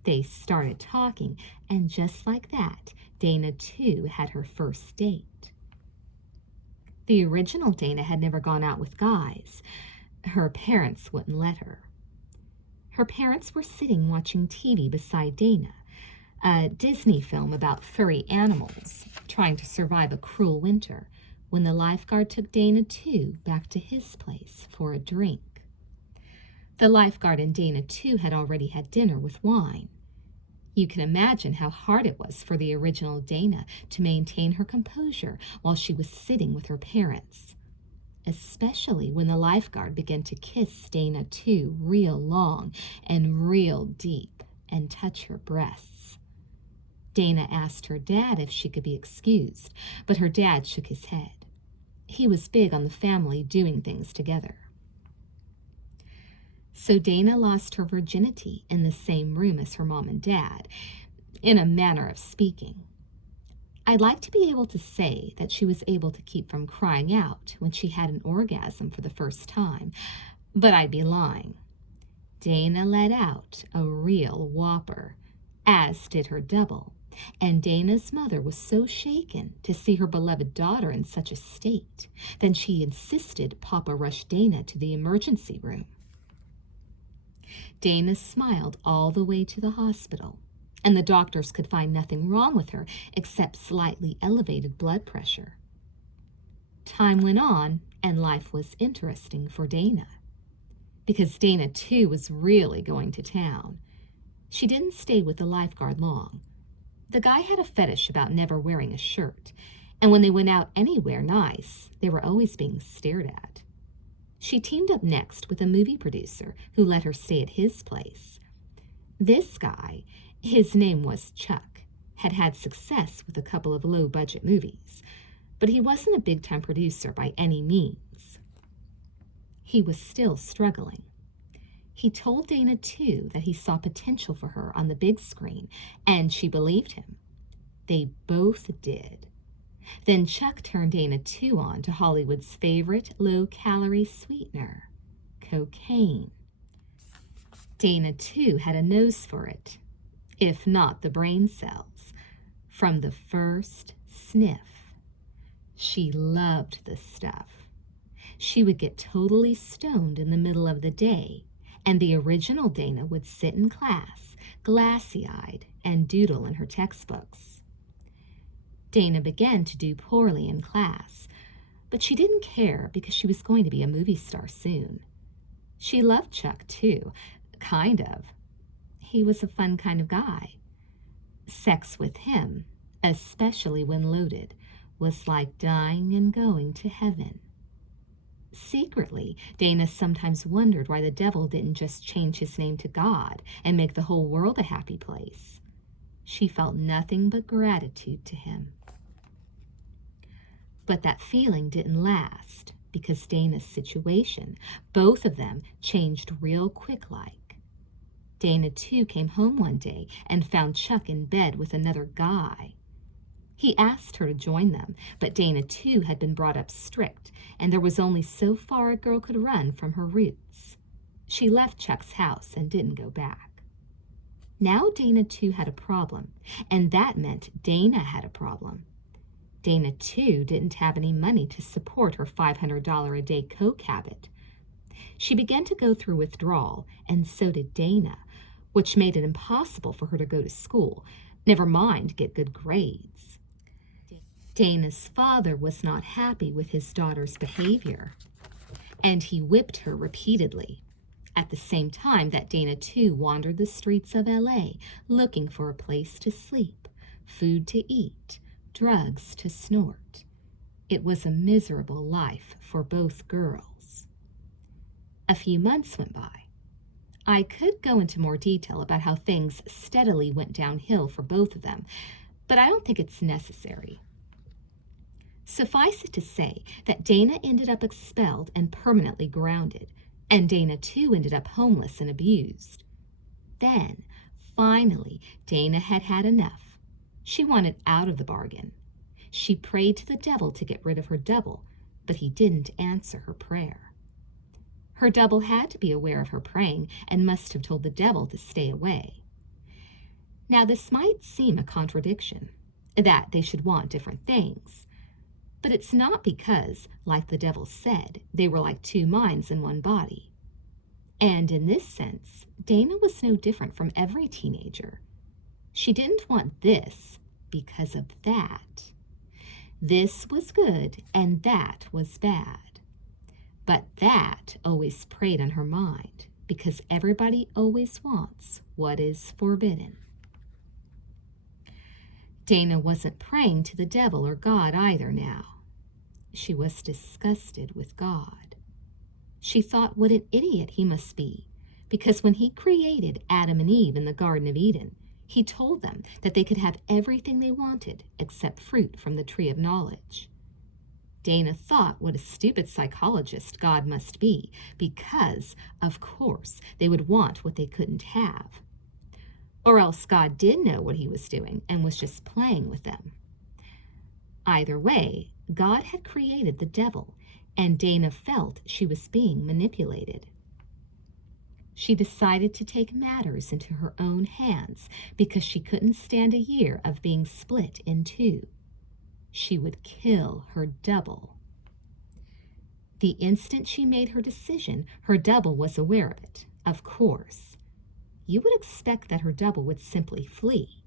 They started talking, and just like that, Dana too had her first date. The original Dana had never gone out with guys. Her parents wouldn't let her. Her parents were sitting watching TV beside Dana, a Disney film about furry animals trying to survive a cruel winter, when the lifeguard took Dana too back to his place for a drink. The lifeguard and Dana too had already had dinner with wine. You can imagine how hard it was for the original Dana to maintain her composure while she was sitting with her parents, especially when the lifeguard began to kiss Dana too real long and real deep and touch her breasts. Dana asked her dad if she could be excused, but her dad shook his head. He was big on the family doing things together. So Dana lost her virginity in the same room as her mom and dad, in a manner of speaking. I'd like to be able to say that she was able to keep from crying out when she had an orgasm for the first time, but I'd be lying. Dana let out a real whopper, as did her double, and Dana's mother was so shaken to see her beloved daughter in such a state that she insisted Papa rush Dana to the emergency room. Dana smiled all the way to the hospital, and the doctors could find nothing wrong with her except slightly elevated blood pressure. Time went on, and life was interesting for Dana, because Dana too was really going to town. She didn't stay with the lifeguard long. The guy had a fetish about never wearing a shirt, and when they went out anywhere nice, they were always being stared at. She teamed up next with a movie producer who let her stay at his place. This guy, his name was Chuck, had had success with a couple of low-budget movies, but he wasn't a big-time producer by any means. He was still struggling. He told Dana, too, that he saw potential for her on the big screen, and she believed him. They both did. Then Chuck turned Dana too on to Hollywood's favorite low-calorie sweetener, cocaine. Dana too had a nose for it, if not the brain cells, from the first sniff. She loved the stuff. She would get totally stoned in the middle of the day, and the original Dana would sit in class, glassy-eyed, and doodle in her textbooks. Dana began to do poorly in class, but she didn't care because she was going to be a movie star soon. She loved Chuck, too, kind of. He was a fun kind of guy. Sex with him, especially when loaded, was like dying and going to heaven. Secretly, Dana sometimes wondered why the devil didn't just change his name to God and make the whole world a happy place. She felt nothing but gratitude to him. But that feeling didn't last because Dana's situation, both of them, changed real quick-like. Dana, too, came home one day and found Chuck in bed with another guy. He asked her to join them, but Dana, too, had been brought up strict, and there was only so far a girl could run from her roots. She left Chuck's house and didn't go back. Now Dana, too, had a problem, and that meant Dana had a problem. Dana, too, didn't have any money to support her $500 a day coke habit. She began to go through withdrawal, and so did Dana, which made it impossible for her to go to school, never mind get good grades. Dana's father was not happy with his daughter's behavior, and he whipped her repeatedly, at the same time that Dana, too, wandered the streets of LA looking for a place to sleep, food to eat, drugs to snort. It was a miserable life for both girls. A few months went by. I could go into more detail about how things steadily went downhill for both of them, but I don't think it's necessary. Suffice it to say that Dana ended up expelled and permanently grounded, and Dana too ended up homeless and abused. then, finally, Dana had had enough. She wanted out of the bargain. She prayed to the devil to get rid of her double, but he didn't answer her prayer. Her double had to be aware of her praying and must have told the devil to stay away. Now, this might seem a contradiction, that they should want different things. But it's not because, like the devil said, they were like two minds in one body. And in this sense, Dana was no different from every teenager. She didn't want this because of that. This was good and that was bad. But that always preyed on her mind because everybody always wants what is forbidden. Dana wasn't praying to the devil or God either now. She was disgusted with God. She thought what an idiot he must be, because when he created Adam and Eve in the Garden of Eden, he told them that they could have everything they wanted except fruit from the tree of knowledge. Dana thought what a stupid psychologist God must be, because, of course, they would want what they couldn't have. Or else God did know what he was doing and was just playing with them. Either way, God had created the devil, and Dana felt she was being manipulated. She decided to take matters into her own hands because she couldn't stand a year of being split in two. She would kill her double. The instant she made her decision, her double was aware of it, of course. You would expect that her double would simply flee.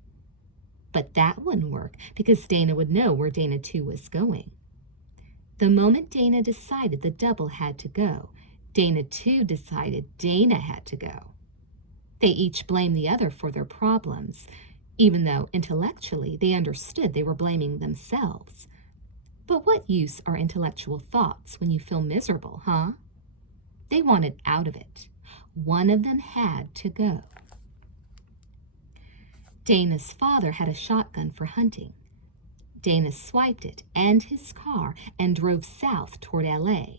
But that wouldn't work because Dana would know where Dana 2 was going. The moment Dana decided the double had to go, Dana 2 decided Dana had to go. They each blamed the other for their problems, even though intellectually they understood they were blaming themselves. But what use are intellectual thoughts when you feel miserable, huh? They wanted out of it. One of them had to go. Dana's father had a shotgun for hunting. Dana swiped it and his car and drove south toward LA.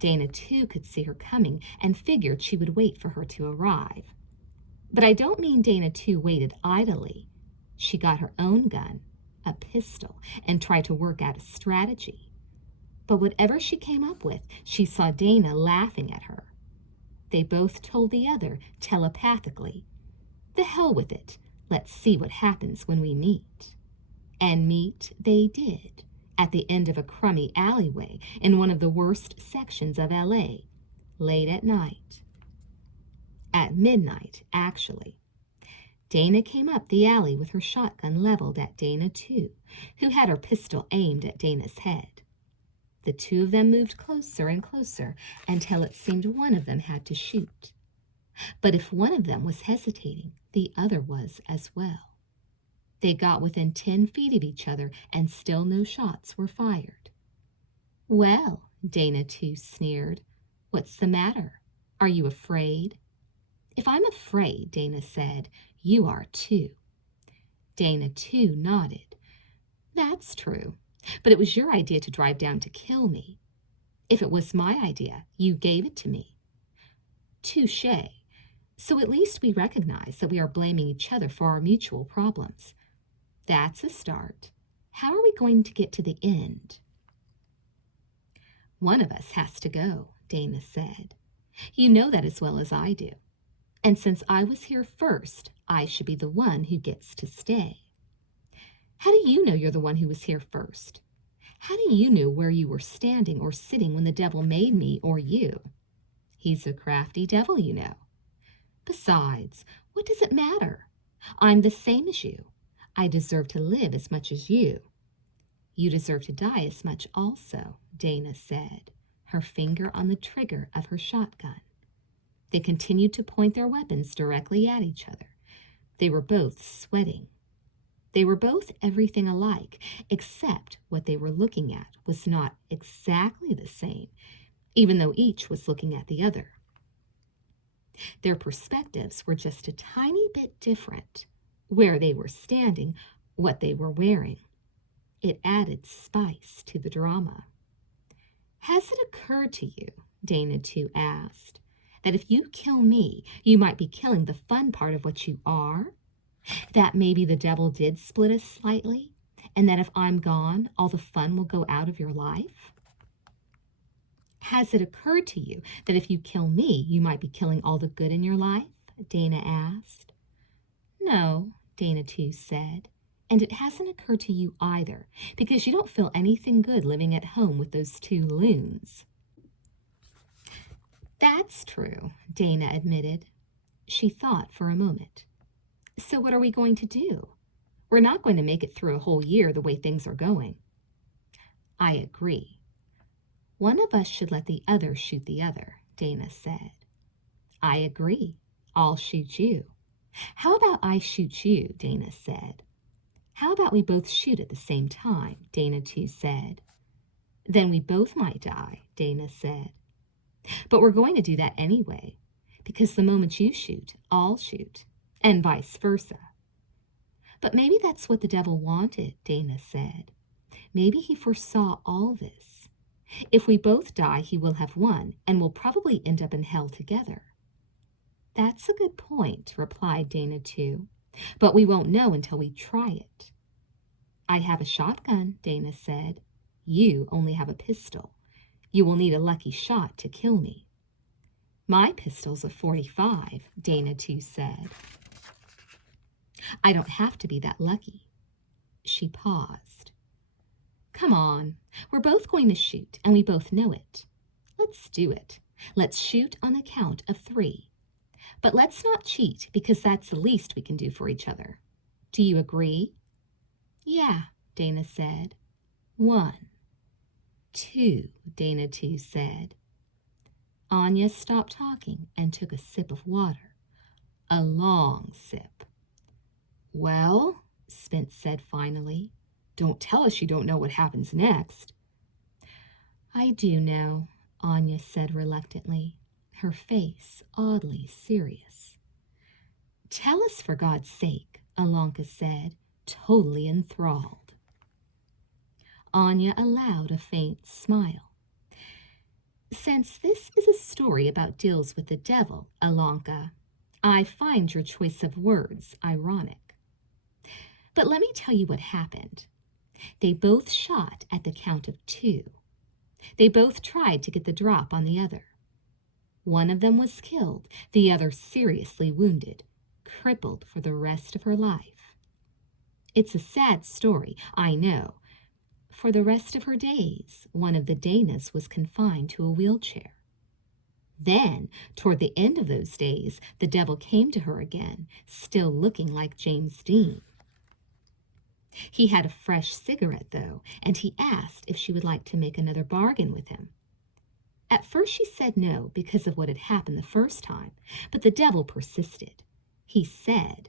Dana, too, could see her coming and figured she would wait for her to arrive. But I don't mean Dana, too, waited idly. She got her own gun, a pistol, and tried to work out a strategy. But whatever she came up with, she saw Dana laughing at her. They both told the other telepathically, "The hell with it. Let's see what happens when we meet." And meet they did, at the end of a crummy alleyway in one of the worst sections of LA, late at night. At midnight, actually. Dana came up the alley with her shotgun leveled at Dana 2, who had her pistol aimed at Dana's head. The two of them moved closer and closer until it seemed one of them had to shoot. But if one of them was hesitating, the other was as well. They got within 10 feet of each other and still no shots were fired. "Well," Dana 2 sneered, "what's the matter? Are you afraid?" "If I'm afraid," Dana said, "you are too." Dana 2 nodded. "That's true, but it was your idea to drive down to kill me. If it was my idea, you gave it to me." "Touché. So at least we recognize that we are blaming each other for our mutual problems. That's a start. How are we going to get to the end?" "One of us has to go," Dana said. "You know that as well as I do. And since I was here first, I should be the one who gets to stay." "How do you know you're the one who was here first? How do you know where you were standing or sitting when the devil made me or you? He's a crafty devil, you know. Besides, what does it matter? I'm the same as you. I deserve to live as much as you." "You deserve to die as much also," Dana said, her finger on the trigger of her shotgun. They continued to point their weapons directly at each other. They were both sweating. They were both everything alike, except what they were looking at was not exactly the same, even though each was looking at the other. Their perspectives were just a tiny bit different. Where they were standing, what they were wearing. It added spice to the drama. "Has it occurred to you," Dana 2 asked, that if you kill me, you might be killing the fun part of what you are? That maybe the devil did split us slightly, and that if I'm gone, all the fun will go out of your life? Has it occurred to you that if you kill me, you might be killing all the good in your life? Dana asked. No, Dana too said, and it hasn't occurred to you either, because you don't feel anything good living at home with those two loons. That's true, Dana admitted. She thought for a moment. So what are we going to do? We're not going to make it through a whole year the way things are going. I agree. One of us should let the other shoot the other, Dana said. I agree. I'll shoot you. How about I shoot you, Dana said. How about we both shoot at the same time, Dana too said. Then we both might die, Dana said. But we're going to do that anyway, because the moment you shoot, I'll shoot, and vice versa. But maybe that's what the devil wanted, Dana said. Maybe he foresaw all this. If we both die, he will have won, and we'll probably end up in hell together. That's a good point, replied Dana too, but we won't know until we try it. I have a shotgun, Dana said. You only have a pistol. You will need a lucky shot to kill me. My pistol's a .45, Dana too said. I don't have to be that lucky. She paused. Come on, we're both going to shoot, and we both know it. Let's do it. Let's shoot on the count of 3. But let's not cheat, because that's the least we can do for each other. Do you agree? Yeah, Dana said. 1, 2, Dana too said. Anya stopped talking and took a sip of water. A long sip. Well, Spence said finally, don't tell us you don't know what happens next. I do know, Anya said reluctantly, her face oddly serious. Tell us for God's sake, Alonka said, totally enthralled. Anya allowed a faint smile. Since this is a story about deals with the devil, Alonka, I find your choice of words ironic. But let me tell you what happened. They both shot at the count of 2. They both tried to get the drop on the other. One of them was killed, the other seriously wounded, crippled for the rest of her life. It's a sad story, I know. For the rest of her days, one of the Danas was confined to a wheelchair. Then, toward the end of those days, the devil came to her again, still looking like James Dean. He had a fresh cigarette, though, and he asked if she would like to make another bargain with him. At first she said no because of what had happened the first time, but the devil persisted. He said,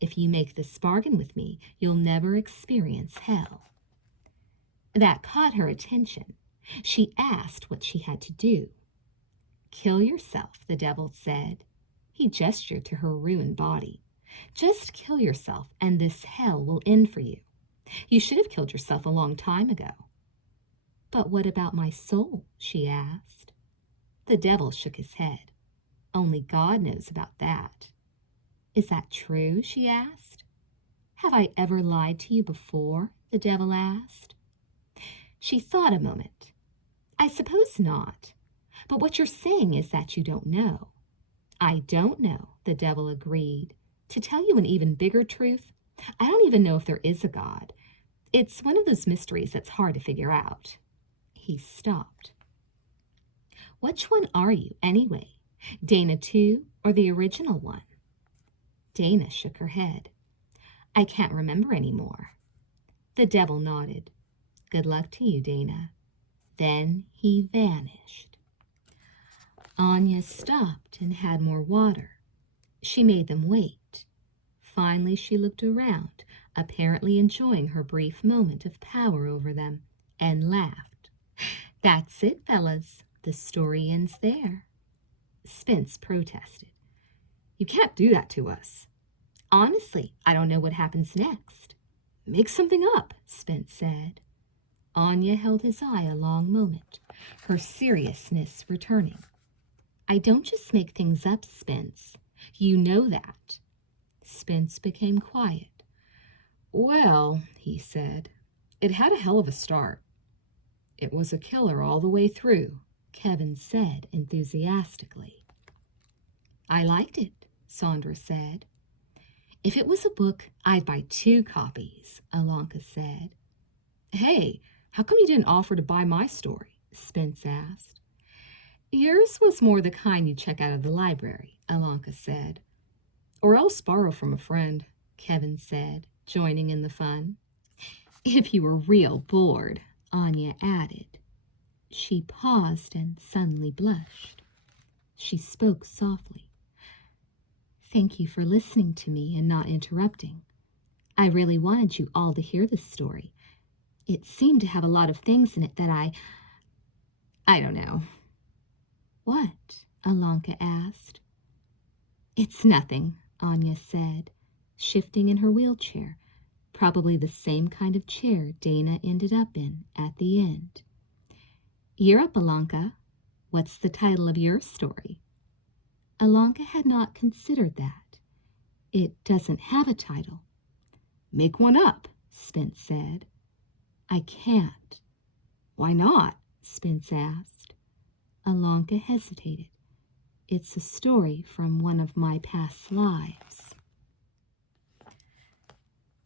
if you make this bargain with me, you'll never experience hell. That caught her attention. She asked what she had to do. Kill yourself, the devil said. He gestured to her ruined body. Just kill yourself, and this hell will end for you. You should have killed yourself a long time ago. But what about my soul? She asked. The devil shook his head. Only God knows about that. Is that true? She asked. Have I ever lied to you before? The devil asked. She thought a moment. I suppose not. But what you're saying is that you don't know. I don't know, the devil agreed. To tell you an even bigger truth, I don't even know if there is a God. It's one of those mysteries that's hard to figure out. He stopped. Which one are you, anyway? Dana 2 or the original one? Dana shook her head. I can't remember anymore. The devil nodded. Good luck to you, Dana. Then he vanished. Anya stopped and had more water. She made them wait. Finally, she looked around, apparently enjoying her brief moment of power over them, and laughed. That's it, fellas. The story ends there. Spence protested. You can't do that to us. Honestly, I don't know what happens next. Make something up, Spence said. Anya held his eye a long moment, her seriousness returning. I don't just make things up, Spence. You know that. Spence became quiet. Well, he said, it had a hell of a start. It was a killer all the way through, Kevin said enthusiastically. I liked it, Sandra said. If it was a book, I'd buy 2 copies, Alanka said. Hey, how come you didn't offer to buy my story? Spence asked. Yours was more the kind you check out of the library, Alanka said. Or else borrow from a friend, Kevin said, joining in the fun. If you were real bored, Anya added. She paused and suddenly blushed. She spoke softly. Thank you for listening to me and not interrupting. I really wanted you all to hear this story. It seemed to have a lot of things in it that I don't know. What? Alanka asked. It's nothing, Anya said, shifting in her wheelchair, probably the same kind of chair Dana ended up in at the end. You're up, Alanka. What's the title of your story? Alanka had not considered that. It doesn't have a title. Make one up, Spence said. I can't. Why not? Spence asked. Alanka hesitated. It's a story from one of my past lives.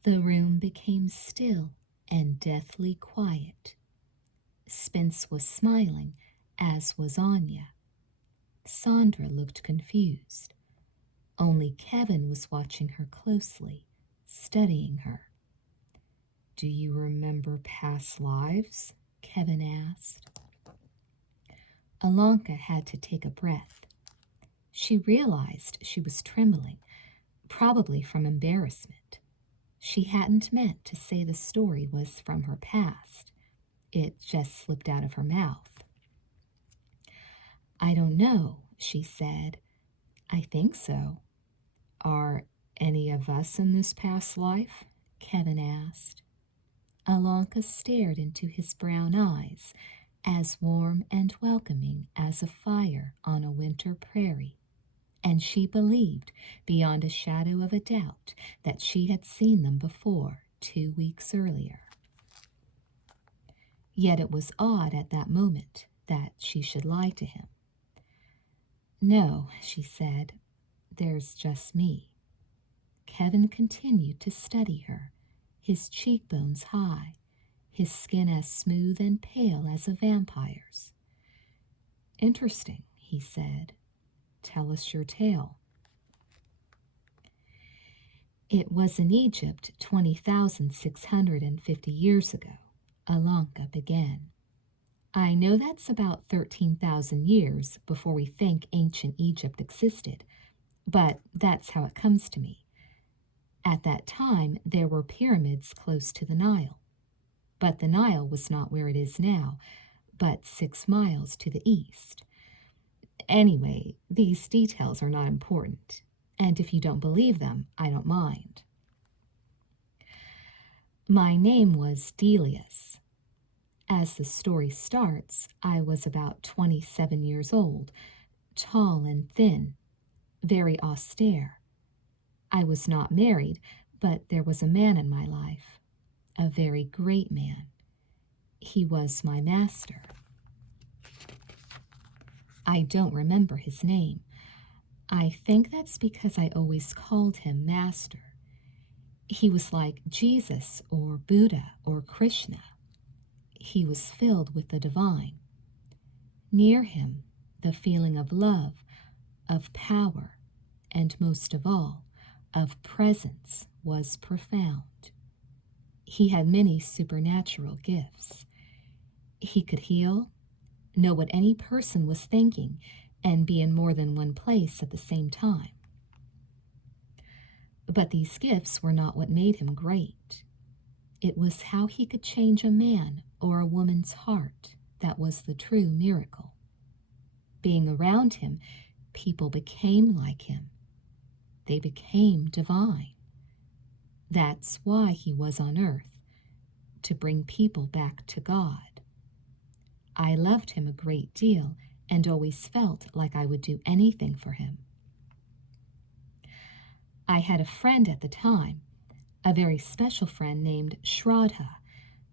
The room became still and deathly quiet. Spence was smiling, as was Anya. Sandra looked confused. Only Kevin was watching her closely, studying her. Do you remember past lives? Kevin asked. Alanka had to take a breath. She realized she was trembling, probably from embarrassment. She hadn't meant to say the story was from her past. It just slipped out of her mouth. I don't know, she said. I think so. Are any of us in this past life? Kevin asked. Alanka stared into his brown eyes, as warm and welcoming as a fire on a winter prairie, and she believed beyond a shadow of a doubt that she had seen them before 2 weeks earlier. Yet it was odd at that moment that she should lie to him. No, she said, there's just me. Kevin continued to study her, his cheekbones high, his skin as smooth and pale as a vampire's. Interesting, he said. Tell us your tale. It was in Egypt 20,650 years ago, Alanka began. I know that's about 13,000 years before we think ancient Egypt existed, but that's how it comes to me. At that time, there were pyramids close to the Nile, but the Nile was not where it is now, but 6 miles to the east. Anyway, these details are not important, and if you don't believe them, I don't mind. My name was Delius. As the story starts, I was about 27 years old, tall and thin, very austere. I was not married, but there was a man in my life, a very great man. He was my master. I don't remember his name. I think that's because I always called him Master. He was like Jesus or Buddha or Krishna. He was filled with the divine. Near him, the feeling of love, of power, and most of all, of presence was profound. He had many supernatural gifts. He could heal, know what any person was thinking, and be in more than one place at the same time. But these gifts were not what made him great. It was how he could change a man or a woman's heart that was the true miracle. Being around him, people became like him. They became divine. That's why he was on earth, to bring people back to God. I loved him a great deal, and always felt like I would do anything for him. I had a friend at the time, a very special friend named Shraddha,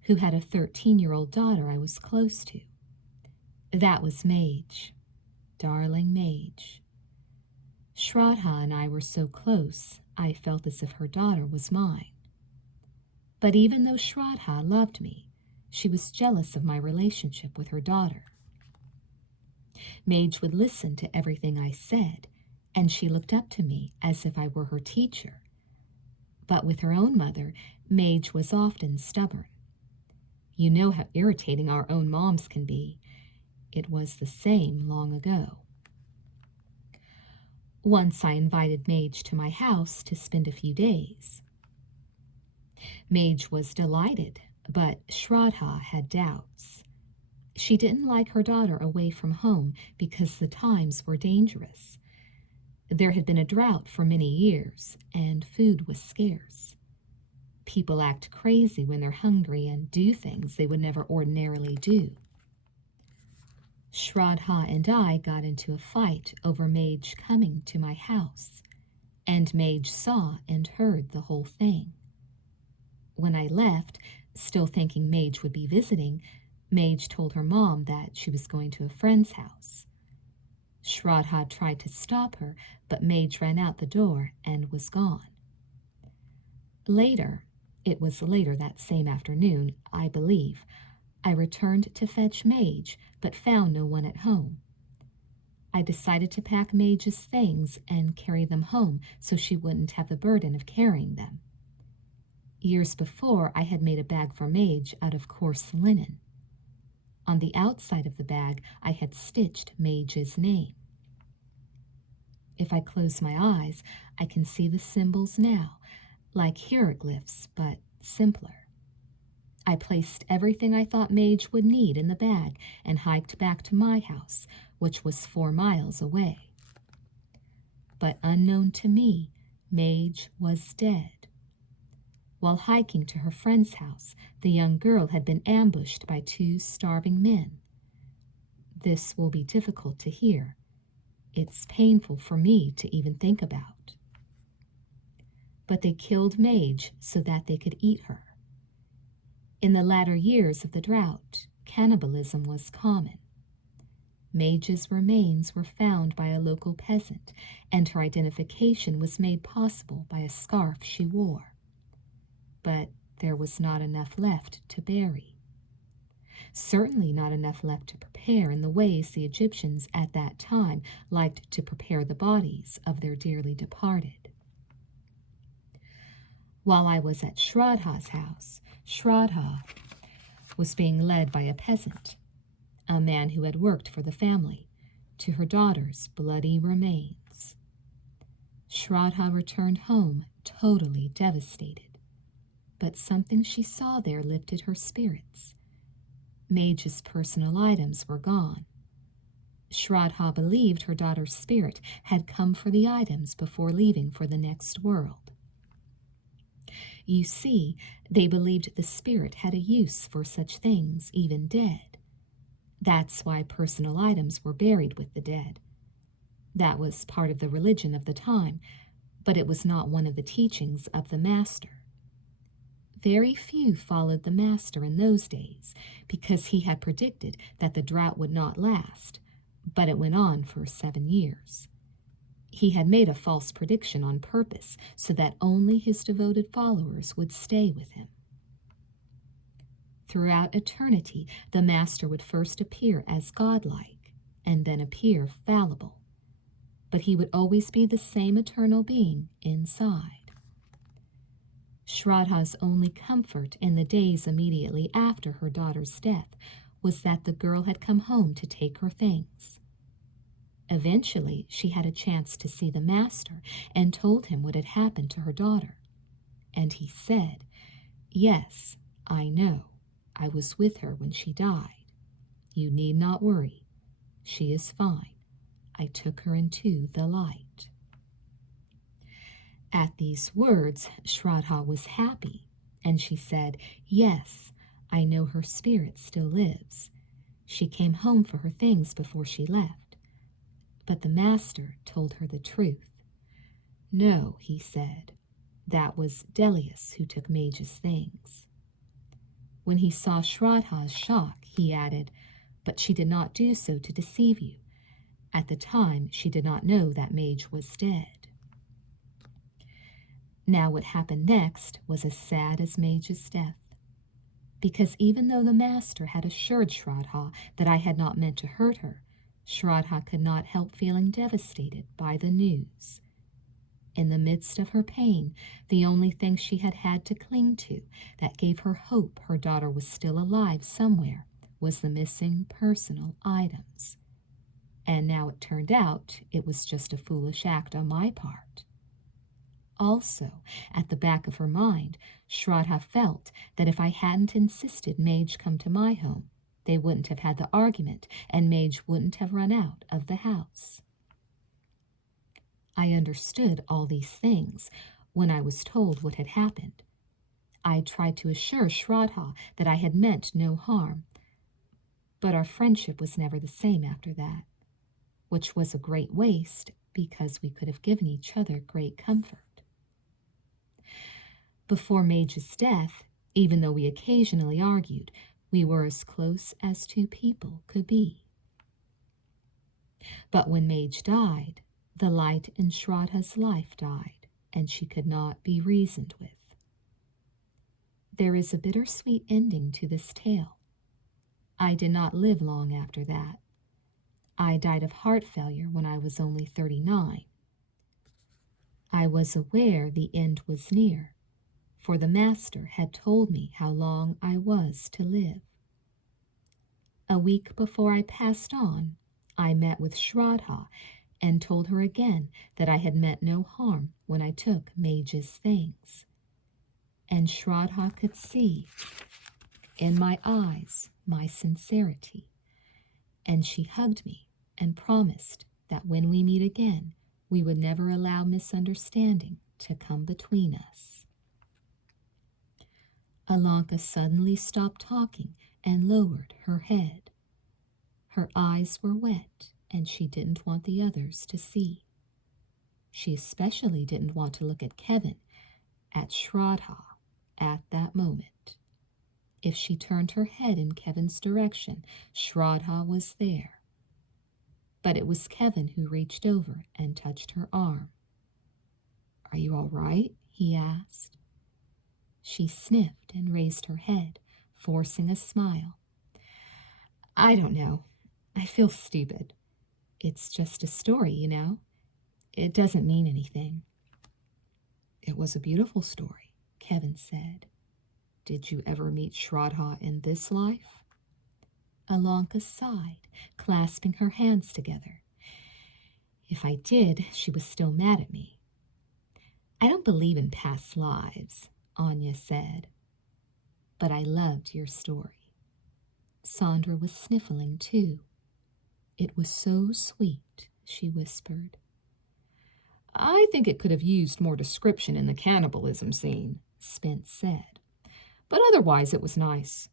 who had a 13-year-old daughter I was close to. That was Mage, darling Mage. Shraddha and I were so close, I felt as if her daughter was mine. But even though Shraddha loved me, she was jealous of my relationship with her daughter. Mage would listen to everything I said, and she looked up to me as if I were her teacher. But with her own mother, Mage was often stubborn. You know how irritating our own moms can be. It was the same long ago. Once I invited Mage to my house to spend a few days. Mage was delighted, but Shraddha had doubts. She didn't like her daughter away from home because the times were dangerous. There had been a drought for many years, and food was scarce. People act crazy when they're hungry and do things they would never ordinarily do. Shraddha and I got into a fight over Mage coming to my house, and Mage saw and heard the whole thing. When I left, still thinking Mage would be visiting, Mage told her mom that she was going to a friend's house. Shraddha tried to stop her, but Mage ran out the door and was gone. Later, it was later that same afternoon, I believe, I returned to fetch Mage, but found no one at home. I decided to pack Mage's things and carry them home so she wouldn't have the burden of carrying them. Years before, I had made a bag for Mage out of coarse linen. On the outside of the bag, I had stitched Mage's name. If I close my eyes, I can see the symbols now, like hieroglyphs, but simpler. I placed everything I thought Mage would need in the bag and hiked back to my house, which was 4 miles away. But unknown to me, Mage was dead. While hiking to her friend's house, the young girl had been ambushed by 2 starving men. This will be difficult to hear. It's painful for me to even think about. But they killed Mage so that they could eat her. In the latter years of the drought, cannibalism was common. Mage's remains were found by a local peasant, and her identification was made possible by a scarf she wore. But there was not enough left to bury. Certainly not enough left to prepare in the ways the Egyptians at that time liked to prepare the bodies of their dearly departed. While I was at Shraddha's house, Shraddha was being led by a peasant, a man who had worked for the family, to her daughter's bloody remains. Shraddha returned home totally devastated, but something she saw there lifted her spirits. Mage's personal items were gone. Shraddha believed her daughter's spirit had come for the items before leaving for the next world. You see, they believed the spirit had a use for such things, even dead. That's why personal items were buried with the dead. That was part of the religion of the time, but it was not one of the teachings of the Master. Very few followed the Master in those days because he had predicted that the drought would not last, but it went on for 7 years. He had made a false prediction on purpose so that only his devoted followers would stay with him. Throughout eternity, the Master would first appear as godlike and then appear fallible, but he would always be the same eternal being inside. Shraddha's only comfort in the days immediately after her daughter's death was that the girl had come home to take her things. Eventually, she had a chance to see the Master and told him what had happened to her daughter. And he said, "Yes, I know. I was with her when she died. You need not worry. She is fine. I took her into the light." At these words, Shraddha was happy, and she said, "Yes, I know her spirit still lives. She came home for her things before she left, but the master told her the truth. No, he said, that was Delius who took Mage's things. When he saw Shraddha's shock, he added, but she did not do so to deceive you. At the time, she did not know that Mage was dead. Now what happened next was as sad as Mage's death, because even though the master had assured Shraddha that I had not meant to hurt her, Shraddha could not help feeling devastated by the news. In the midst of her pain, the only thing she had had to cling to that gave her hope her daughter was still alive somewhere was the missing personal items. And now it turned out it was just a foolish act on my part. Also, at the back of her mind, Shraddha felt that if I hadn't insisted Mage come to my home, they wouldn't have had the argument and Mage wouldn't have run out of the house. I understood all these things when I was told what had happened. I tried to assure Shraddha that I had meant no harm, but our friendship was never the same after that, which was a great waste because we could have given each other great comfort. Before Mage's death, even though we occasionally argued, we were as close as two people could be. But when Mage died, the light in Shraddha's life died, and she could not be reasoned with. There is a bittersweet ending to this tale. I did not live long after that. I died of heart failure when I was only 39. I was aware the end was near, for the master had told me how long I was to live. A week before I passed on, I met with Shraddha and told her again that I had meant no harm when I took Mage's things. And Shraddha could see in my eyes my sincerity, and she hugged me and promised that when we meet again, we would never allow misunderstanding to come between us. Alanka suddenly stopped talking and lowered her head. Her eyes were wet, and she didn't want the others to see. She especially didn't want to look at Kevin, at Shraddha, at that moment. If she turned her head in Kevin's direction, Shraddha was there. But it was Kevin who reached over and touched her arm. "Are you all right?" he asked. She sniffed and raised her head, forcing a smile. "I don't know. I feel stupid. It's just a story, you know. It doesn't mean anything." "It was a beautiful story," Kevin said. "Did you ever meet Shraddha in this life?" Alanka sighed, clasping her hands together. "If I did, she was still mad at me." "I don't believe in past lives," Anya said. "But I loved your story." Sandra was sniffling too. "It was so sweet," she whispered. "I think it could have used more description in the cannibalism scene," Spence said. "But otherwise it was nice.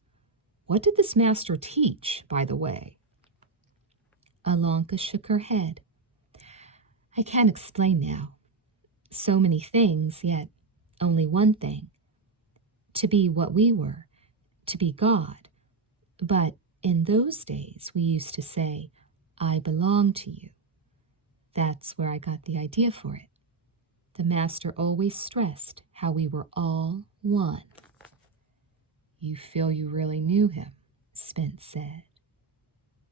What did this master teach, by the way?" Alanka shook her head. "I can't explain now. So many things, yet only one thing. To be what we were, to be God. But in those days we used to say, 'I belong to you.' That's where I got the idea for it. The master always stressed how we were all one." "You feel you really knew him?" Spence said.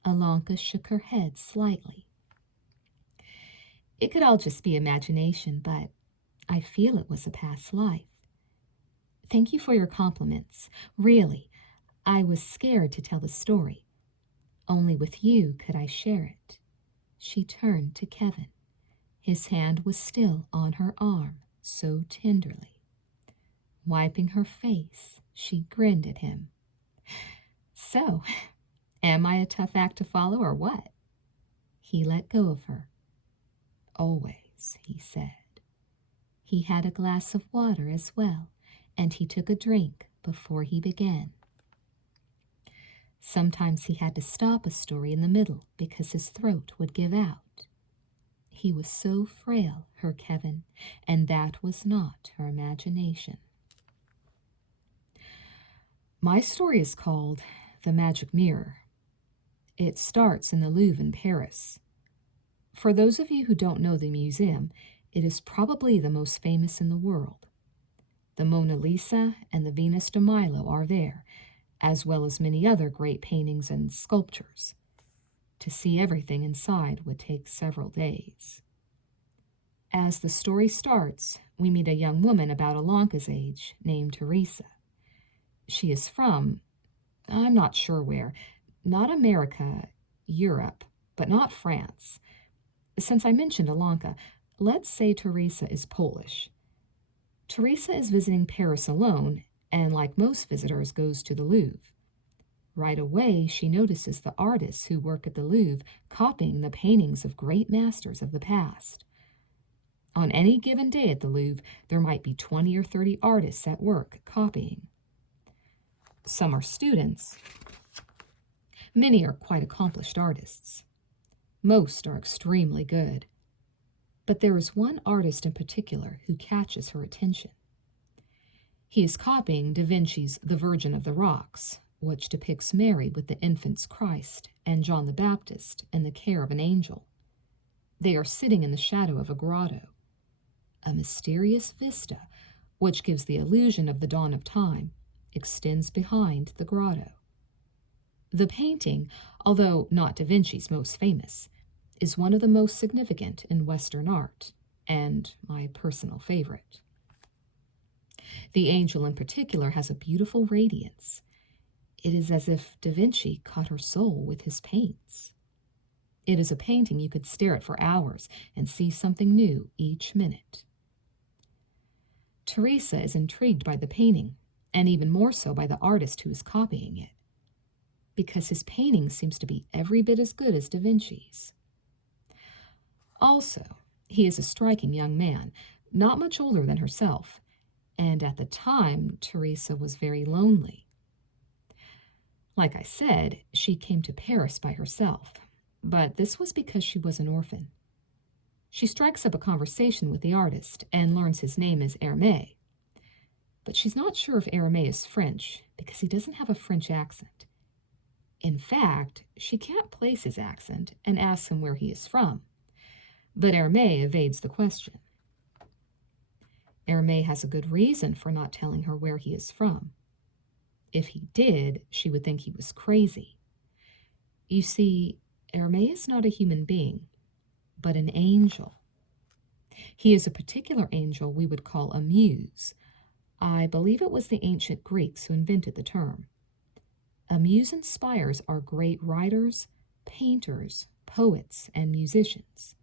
Alanka shook her head slightly. "It could all just be imagination, but I feel it was a past life. Thank you for your compliments. Really, I was scared to tell the story. Only with you could I share it." She turned to Kevin. His hand was still on her arm, so tenderly. Wiping her face, she grinned at him. "So, am I a tough act to follow or what?" He let go of her. "Always," he said. He had a glass of water as well, and he took a drink before he began. Sometimes he had to stop a story in the middle because his throat would give out. He was so frail, her Kevin, and that was not her imagination. My story is called The Magic Mirror. It starts in the Louvre in Paris. For those of you who don't know the museum, it is probably the most famous in the world. The Mona Lisa and the Venus de Milo are there, as well as many other great paintings and sculptures. To see everything inside would take several days. As the story starts, we meet a young woman about Ilanka's age named Teresa. She is from, I'm not sure where, not America, Europe, but not France. Since I mentioned Ilanka, let's say Teresa is Polish. Teresa is visiting Paris alone, and like most visitors, goes to the Louvre. Right away, she notices the artists who work at the Louvre copying the paintings of great masters of the past. On any given day at the Louvre, there might be 20 or 30 artists at work copying. Some are students. Many are quite accomplished artists. Most are extremely good. But there is one artist in particular who catches her attention. He is copying Da Vinci's The Virgin of the Rocks, which depicts Mary with the infant's Christ and John the Baptist in the care of an angel. They are sitting in the shadow of a grotto. A mysterious vista, which gives the illusion of the dawn of time, extends behind the grotto. The painting, although not Da Vinci's most famous, is one of the most significant in Western art, and my personal favorite. The angel in particular has a beautiful radiance. It is as if Da Vinci caught her soul with his paints. It is a painting you could stare at for hours and see something new each minute. Teresa is intrigued by the painting, and even more so by the artist who is copying it, because his painting seems to be every bit as good as Da Vinci's. Also, he is a striking young man, not much older than herself, and at the time, Teresa was very lonely. Like I said, she came to Paris by herself, but this was because she was an orphan. She strikes up a conversation with the artist and learns his name is Hermé. But she's not sure if Hermé is French because he doesn't have a French accent. In fact, she can't place his accent and asks him where he is from. But Hermé evades the question. Hermé has a good reason for not telling her where he is from. If he did, she would think he was crazy. You see, Hermé is not a human being, but an angel. He is a particular angel we would call a muse. I believe it was the ancient Greeks who invented the term. A muse inspires our great writers, painters, poets, and musicians.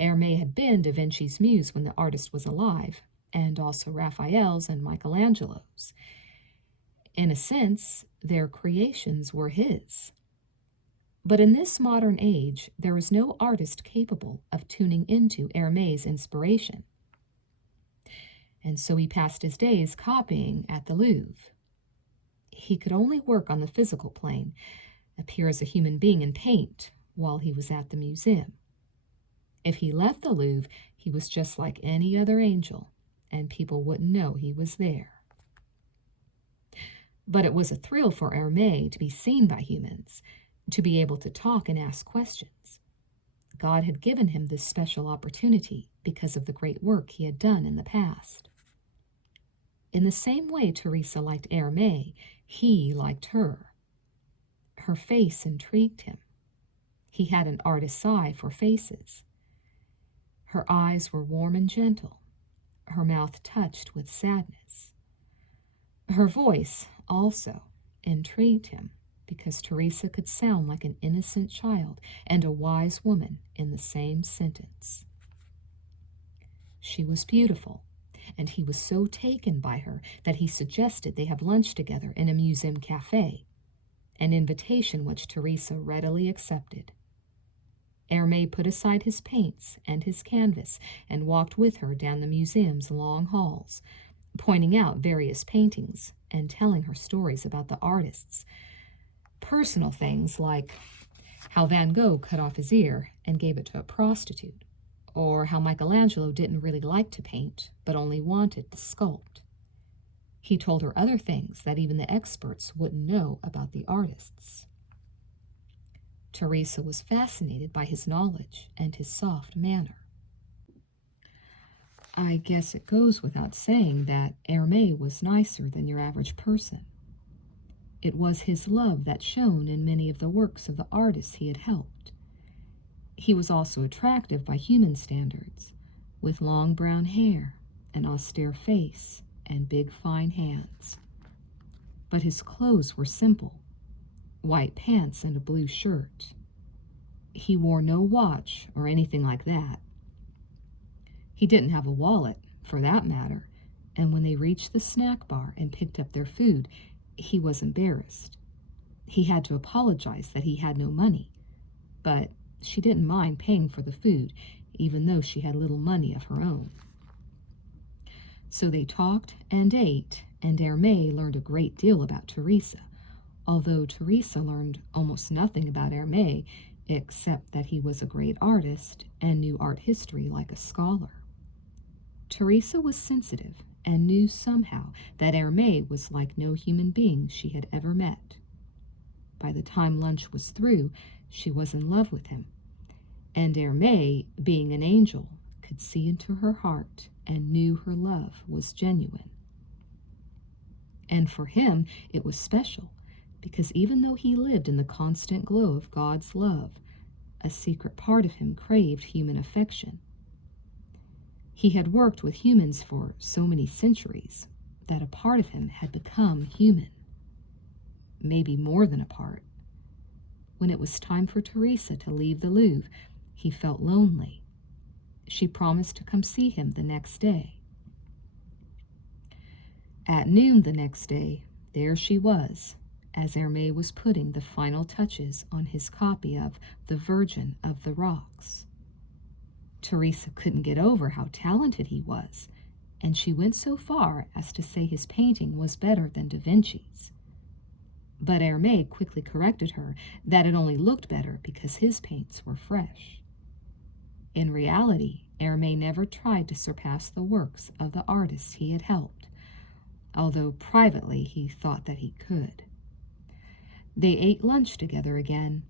Hermé had been Da Vinci's muse when the artist was alive, and also Raphael's and Michelangelo's. In a sense, their creations were his. But in this modern age, there is no artist capable of tuning into Hermé's inspiration. And so he passed his days copying at the Louvre. He could only work on the physical plane, appear as a human being and paint while he was at the museum. If he left the Louvre, he was just like any other angel, and people wouldn't know he was there. But it was a thrill for Hermé to be seen by humans, to be able to talk and ask questions. God had given him this special opportunity because of the great work he had done in the past. In the same way Teresa liked Hermé, he liked her. Her face intrigued him. He had an artist's eye for faces. Her eyes were warm and gentle, her mouth touched with sadness. Her voice also intrigued him because Teresa could sound like an innocent child and a wise woman in the same sentence. She was beautiful, and he was so taken by her that he suggested they have lunch together in a museum cafe, an invitation which Teresa readily accepted. Hermé put aside his paints and his canvas and walked with her down the museum's long halls, pointing out various paintings and telling her stories about the artists. personal things like how Van Gogh cut off his ear and gave it to a prostitute, or how Michelangelo didn't really like to paint but only wanted to sculpt. He told her other things that even the experts wouldn't know about the artists. Teresa was fascinated by his knowledge and his soft manner. I guess it goes without saying that Hermé was nicer than your average person. It was his love that shone in many of the works of the artists he had helped. He was also attractive by human standards, with long brown hair, an austere face, and big fine hands. But his clothes were simple, white pants and a blue shirt. He wore no watch or anything like that. He didn't have a wallet, for that matter, and when they reached the snack bar and picked up their food, he was embarrassed. He had to apologize that he had no money, but she didn't mind paying for the food, even though she had little money of her own. So they talked and ate, and Hermé learned a great deal about Teresa, although Teresa learned almost nothing about Hermé except that he was a great artist and knew art history like a scholar. Teresa was sensitive and knew somehow that Hermé was like no human being she had ever met. By the time lunch was through, she was in love with him, and Hermé, being an angel, could see into her heart and knew her love was genuine. And for him, it was special, because even though he lived in the constant glow of God's love, a secret part of him craved human affection. He had worked with humans for so many centuries that a part of him had become human. Maybe more than a part. When it was time for Teresa to leave the Louvre, he felt lonely. She promised to come see him the next day. At noon the next day, there she was, as Hermé was putting the final touches on his copy of The Virgin of the Rocks. Teresa couldn't get over how talented he was, and she went so far as to say his painting was better than Da Vinci's. But Hermé quickly corrected her that it only looked better because his paints were fresh. In reality, Hermé never tried to surpass the works of the artists he had helped, although privately he thought that he could. They ate lunch together again,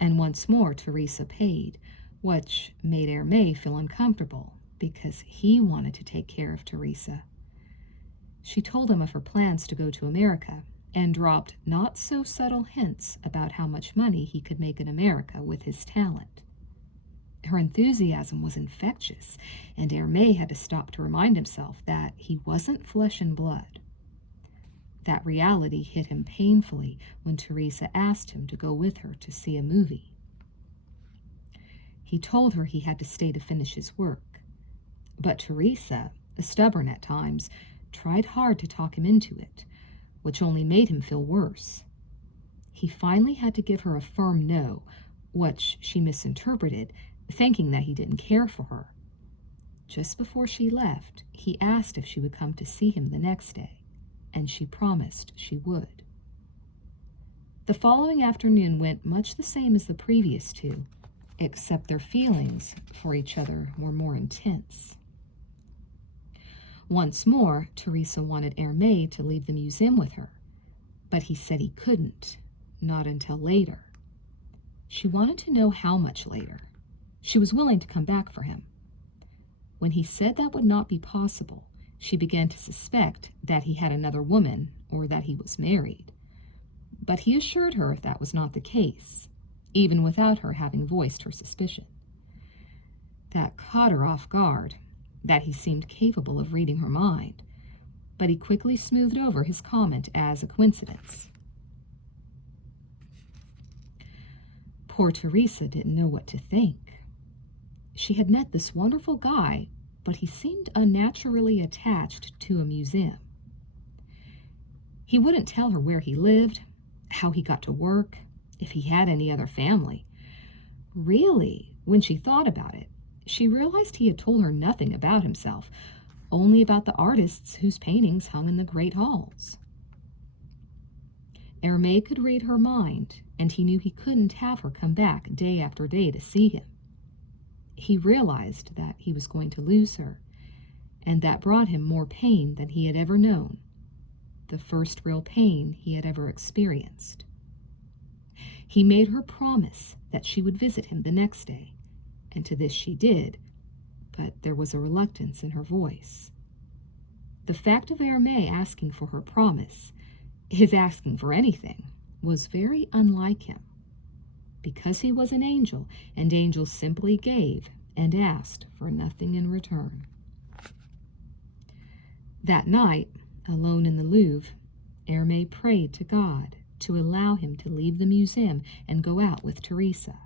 and once more Teresa paid, which made Hermé feel uncomfortable because he wanted to take care of Teresa. She told him of her plans to go to America and dropped not-so-subtle hints about how much money he could make in America with his talent. Her enthusiasm was infectious, and Hermé had to stop to remind himself that he wasn't flesh and blood. That reality hit him painfully when Teresa asked him to go with her to see a movie. He told her he had to stay to finish his work, but Teresa, stubborn at times, tried hard to talk him into it, which only made him feel worse. He finally had to give her a firm no, which she misinterpreted, thinking that he didn't care for her. Just before she left, he asked if she would come to see him the next day, and she promised she would. The following afternoon went much the same as the previous two, except their feelings for each other were more intense. Once more, Teresa wanted Hermé to leave the museum with her, but he said he couldn't, not until later. She wanted to know how much later. She was willing to come back for him. When he said that would not be possible, she began to suspect that he had another woman or that he was married. But he assured her that was not the case, even without her having voiced her suspicion. That caught her off guard, that he seemed capable of reading her mind, but he quickly smoothed over his comment as a coincidence. Poor Teresa didn't know what to think. She had met this wonderful guy, but he seemed unnaturally attached to a museum. He wouldn't tell her where he lived, how he got to work, if he had any other family. Really, when she thought about it, she realized he had told her nothing about himself, only about the artists whose paintings hung in the great halls. Hermé could read her mind, and he knew he couldn't have her come back day after day to see him. He realized that he was going to lose her, and that brought him more pain than he had ever known, the first real pain he had ever experienced. He made her promise that she would visit him the next day, and to this she did, but there was a reluctance in her voice. The fact of Hermé asking for her promise, his asking for anything, was very unlike him. Because he was an angel, and angels simply gave and asked for nothing in return. That night, alone in the Louvre, Hermé prayed to God to allow him to leave the museum and go out with Teresa.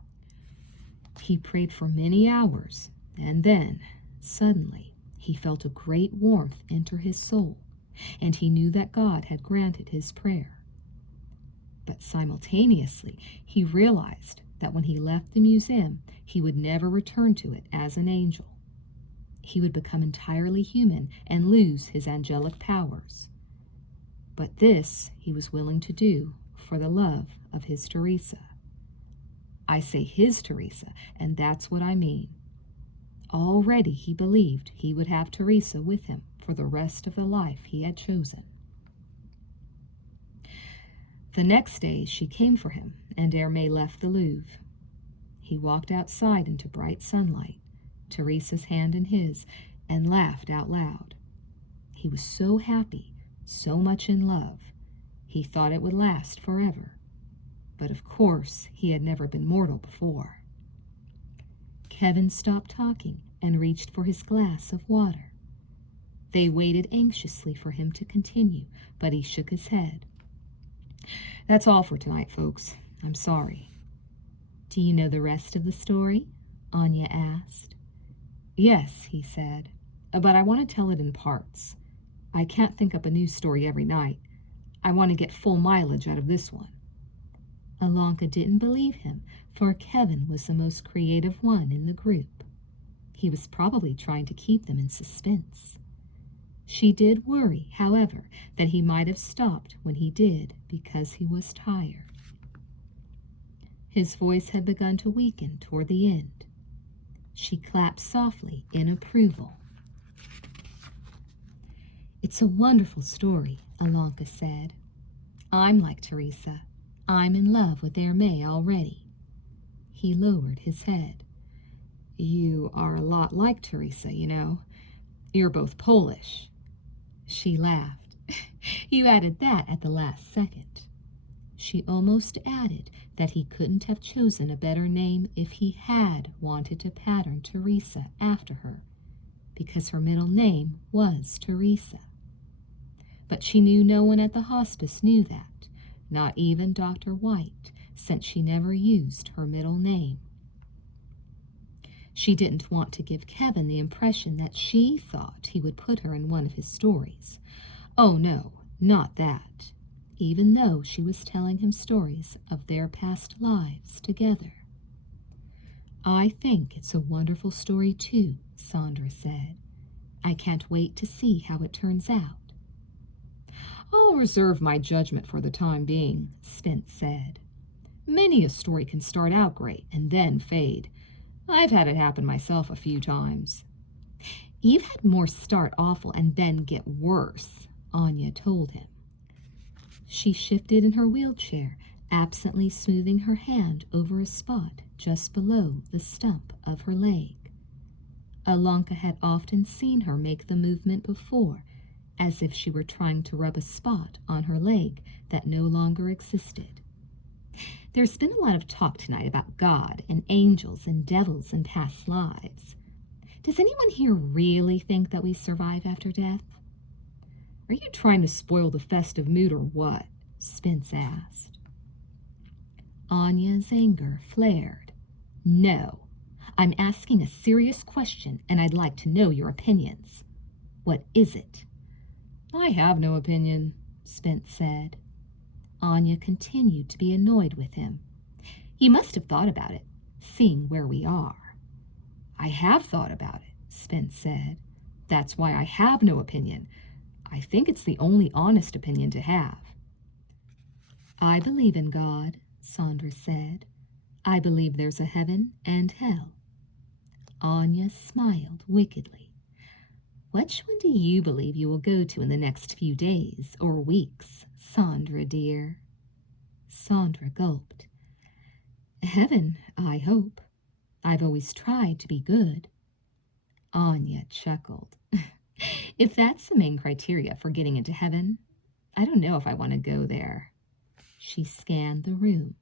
He prayed for many hours, and then, suddenly, he felt a great warmth enter his soul, and he knew that God had granted his prayer. But simultaneously, he realized that when he left the museum, he would never return to it as an angel. He would become entirely human and lose his angelic powers. But this he was willing to do for the love of his Teresa. I say his Teresa, and that's what I mean. Already he believed he would have Teresa with him for the rest of the life he had chosen. The next day she came for him, and Hermé left the Louvre. He walked outside into bright sunlight, Teresa's hand in his, and laughed out loud. He was so happy, so much in love. He thought it would last forever. But of course, he had never been mortal before. Kevin stopped talking and reached for his glass of water. They waited anxiously for him to continue, but he shook his head. That's all for tonight, folks. I'm sorry. Do you know the rest of the story? Anya asked. Yes, he said, but I want to tell it in parts. I can't think up a new story every night. I want to get full mileage out of this one. Alonka didn't believe him, for Kevin was the most creative one in the group. He was probably trying to keep them in suspense. She did worry, however, that he might have stopped when he did because he was tired. His voice had begun to weaken toward the end. She clapped softly in approval. It's a wonderful story, Alonka said. I'm like Teresa. I'm in love with Hermé already. He lowered his head. You are a lot like Teresa, you know. You're both Polish. She laughed. You added that at the last second. She almost added that he couldn't have chosen a better name if he had wanted to pattern Teresa after her, because her middle name was Teresa. But she knew no one at the hospice knew that, not even Dr. White, since she never used her middle name. She didn't want to give Kevin the impression that she thought he would put her in one of his stories. Oh no, not that, even though she was telling him stories of their past lives together. I think it's a wonderful story too, Sandra said. I can't wait to see how it turns out. I'll reserve my judgment for the time being, Spence said. Many a story can start out great and then fade. I've had it happen myself a few times. You've had more start awful and then get worse, Anya told him. She shifted in her wheelchair, absently smoothing her hand over a spot just below the stump of her leg. Alonka had often seen her make the movement before, as if she were trying to rub a spot on her leg that no longer existed. There's been a lot of talk tonight about God and angels and devils and past lives. Does anyone here really think that we survive after death? Are you trying to spoil the festive mood or what? Spence asked. Anya's anger flared. No, I'm asking a serious question and I'd like to know your opinions. What is it? I have no opinion, Spence said. Anya continued to be annoyed with him. He must have thought about it, seeing where we are. I have thought about it, Spence said. That's why I have no opinion. I think it's the only honest opinion to have. I believe in God, Sandra said. I believe there's a heaven and hell. Anya smiled wickedly. Which one do you believe you will go to in the next few days or weeks, Sandra dear? Sandra gulped. Heaven, I hope. I've always tried to be good. Anya chuckled. If that's the main criteria for getting into heaven, I don't know if I want to go there. She scanned the room.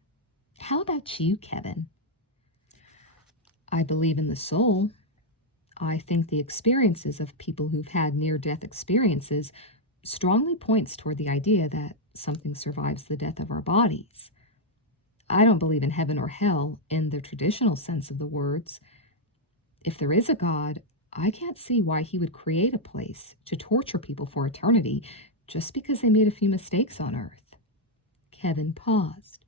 How about you, Kevin? I believe in the soul. I think the experiences of people who've had near-death experiences strongly points toward the idea that something survives the death of our bodies. I don't believe in heaven or hell in the traditional sense of the words. If there is a God, I can't see why he would create a place to torture people for eternity just because they made a few mistakes on earth. Kevin paused.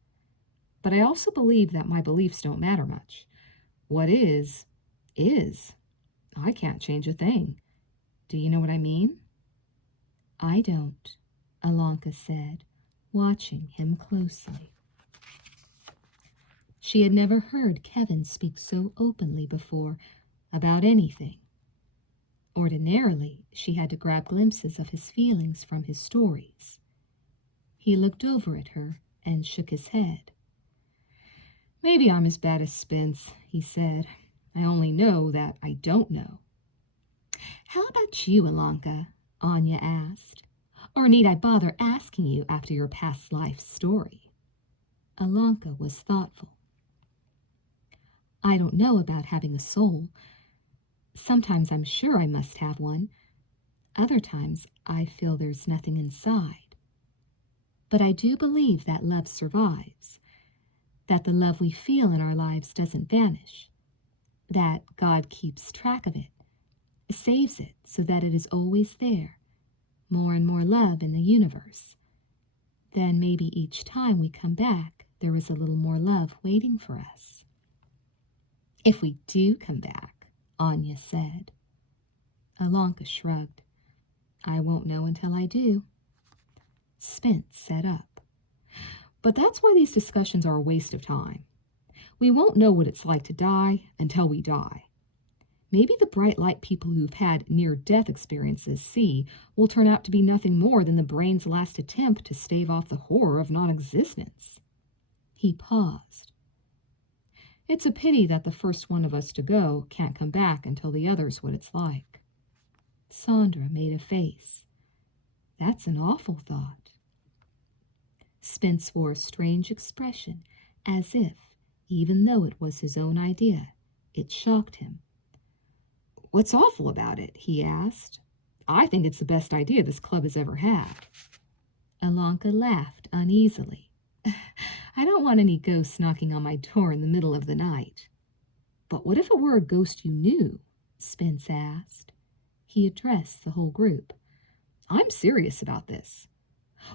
But I also believe that my beliefs don't matter much. What is. I can't change a thing. Do you know what I mean? I don't, Alanka said, watching him closely. She had never heard Kevin speak so openly before about anything. Ordinarily, she had to grab glimpses of his feelings from his stories. He looked over at her and shook his head. Maybe I'm as bad as Spence, he said. I only know that I don't know. How about you, Alanka? Anya asked. Or need I bother asking you after your past life story? Alanka was thoughtful. I don't know about having a soul. Sometimes I'm sure I must have one. Other times I feel there's nothing inside. But I do believe that love survives, that the love we feel in our lives doesn't vanish, that God keeps track of it, saves it so that it is always there, more and more love in the universe. Then maybe each time we come back, there is a little more love waiting for us. If we do come back, Anya said. Alanka shrugged. I won't know until I do. Spence sat up. But that's why these discussions are a waste of time. We won't know what it's like to die until we die. Maybe the bright light people who've had near-death experiences see will turn out to be nothing more than the brain's last attempt to stave off the horror of non-existence. He paused. It's a pity that the first one of us to go can't come back and tell the others what it's like. Sandra made a face. That's an awful thought. Spence wore a strange expression, as if, even though it was his own idea, it shocked him. What's awful about it? He asked. I think it's the best idea this club has ever had. Alanka laughed uneasily. I don't want any ghosts knocking on my door in the middle of the night. But what if it were a ghost you knew? Spence asked. He addressed the whole group. I'm serious about this.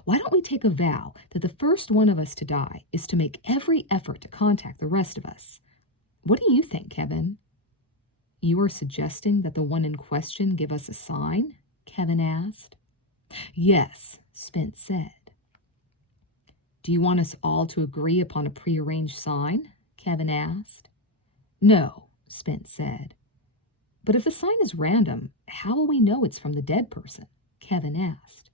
Why don't we take a vow that the first one of us to die is to make every effort to contact the rest of us? What do you think, Kevin? You are suggesting that the one in question give us a sign? Kevin asked. Yes, Spence said. Do you want us all to agree upon a prearranged sign? Kevin asked. No, Spence said. But if the sign is random, how will we know it's from the dead person? Kevin asked.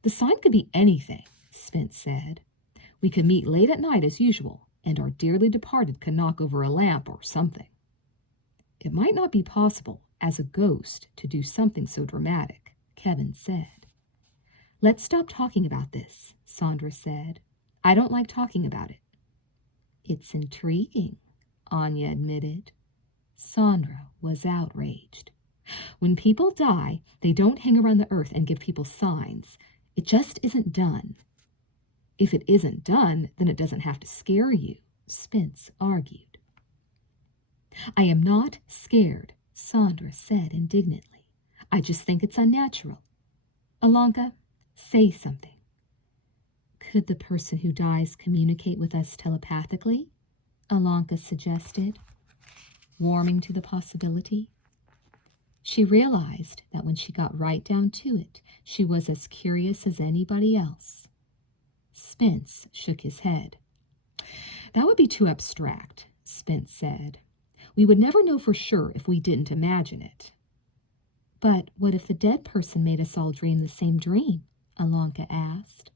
The sign could be anything, Spence said. We could meet late at night as usual, and our dearly departed could knock over a lamp or something. It might not be possible, as a ghost, to do something so dramatic, Kevin said. Let's stop talking about this, Sandra said. I don't like talking about it. It's intriguing, Anya admitted. Sandra was outraged. When people die, they don't hang around the earth and give people signs. It just isn't done. If it isn't done, then it doesn't have to scare you, Spence argued. I am not scared, Sandra said indignantly. I just think it's unnatural. Alanka, say something. Could the person who dies communicate with us telepathically? Alanka suggested, warming to the possibility. She realized that when she got right down to it, she was as curious as anybody else. Spence shook his head. That would be too abstract, Spence said. We would never know for sure if we didn't imagine it. But what if the dead person made us all dream the same dream? Alonka asked.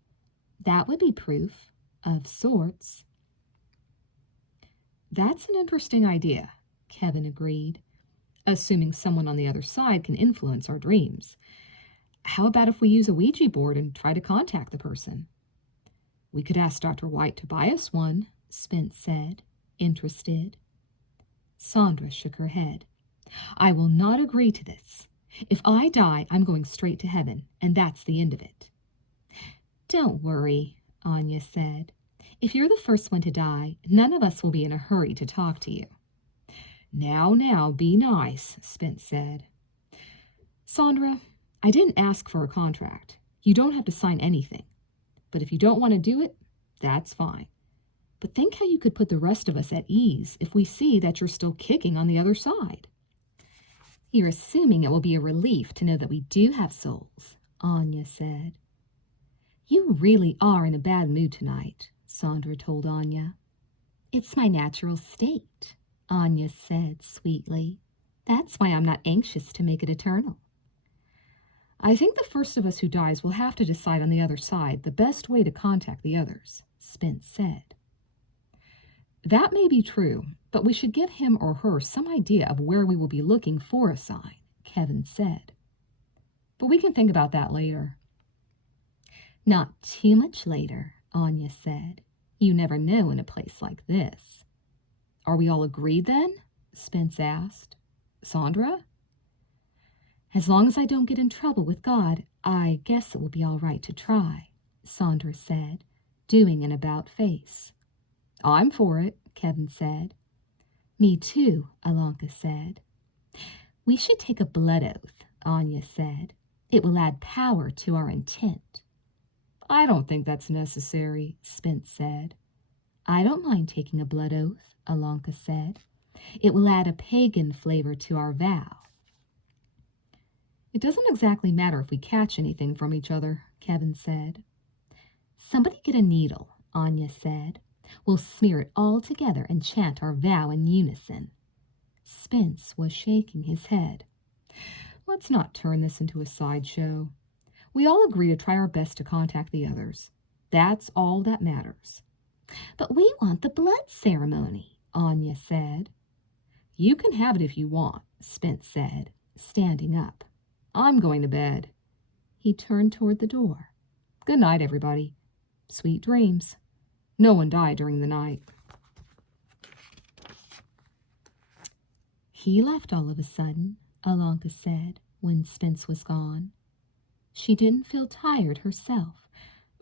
That would be proof, of sorts. That's an interesting idea, Kevin agreed, assuming someone on the other side can influence our dreams. How about if we use a Ouija board and try to contact the person? We could ask Dr. White to buy us one, Spence said, interested. Sandra shook her head. I will not agree to this. If I die, I'm going straight to heaven, and that's the end of it. Don't worry, Anya said. If you're the first one to die, none of us will be in a hurry to talk to you. Now, be nice, Spence said. Sandra, I didn't ask for a contract. You don't have to sign anything. But if you don't want to do it, that's fine. But think how you could put the rest of us at ease if we see that you're still kicking on the other side. You're assuming it will be a relief to know that we do have souls, Anya said. You really are in a bad mood tonight, Sandra told Anya. It's my natural state, Anya said sweetly. That's why I'm not anxious to make it eternal. I think the first of us who dies will have to decide on the other side the best way to contact the others, Spence said. That may be true, but we should give him or her some idea of where we will be looking for a sign, Kevin said. But we can think about that later. Not too much later, Anya said. You never know in a place like this. Are we all agreed then? Spence asked. Sandra? As long as I don't get in trouble with God, I guess it will be all right to try, Sandra said, doing an about face. I'm for it, Kevin said. Me too, Alonka said. We should take a blood oath, Anya said. It will add power to our intent. I don't think that's necessary, Spence said. I don't mind taking a blood oath, Alonka said. It will add a pagan flavor to our vow. It doesn't exactly matter if we catch anything from each other, Kevin said. Somebody get a needle, Anya said. We'll smear it all together and chant our vow in unison. Spence was shaking his head. Let's not turn this into a sideshow. We all agree to try our best to contact the others. That's all that matters. But we want the blood ceremony, Anya said. You can have it if you want, Spence said, standing up. I'm going to bed. He turned toward the door. Good night, everybody. Sweet dreams. No one died during the night. He left all of a sudden, Alonka said, when Spence was gone. She didn't feel tired herself,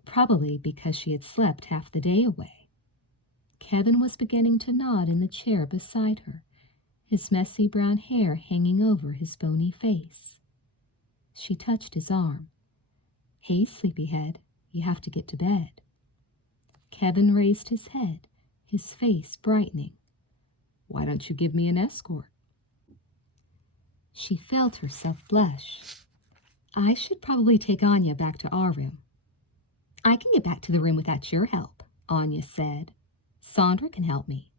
probably because she had slept half the day away. Kevin was beginning to nod in the chair beside her, his messy brown hair hanging over his bony face. She touched his arm. Hey, sleepyhead, you have to get to bed. Kevin raised his head, his face brightening. Why don't you give me an escort? She felt herself blush. I should probably take Anya back to our room. I can get back to the room without your help, Anya said. Sandra can help me.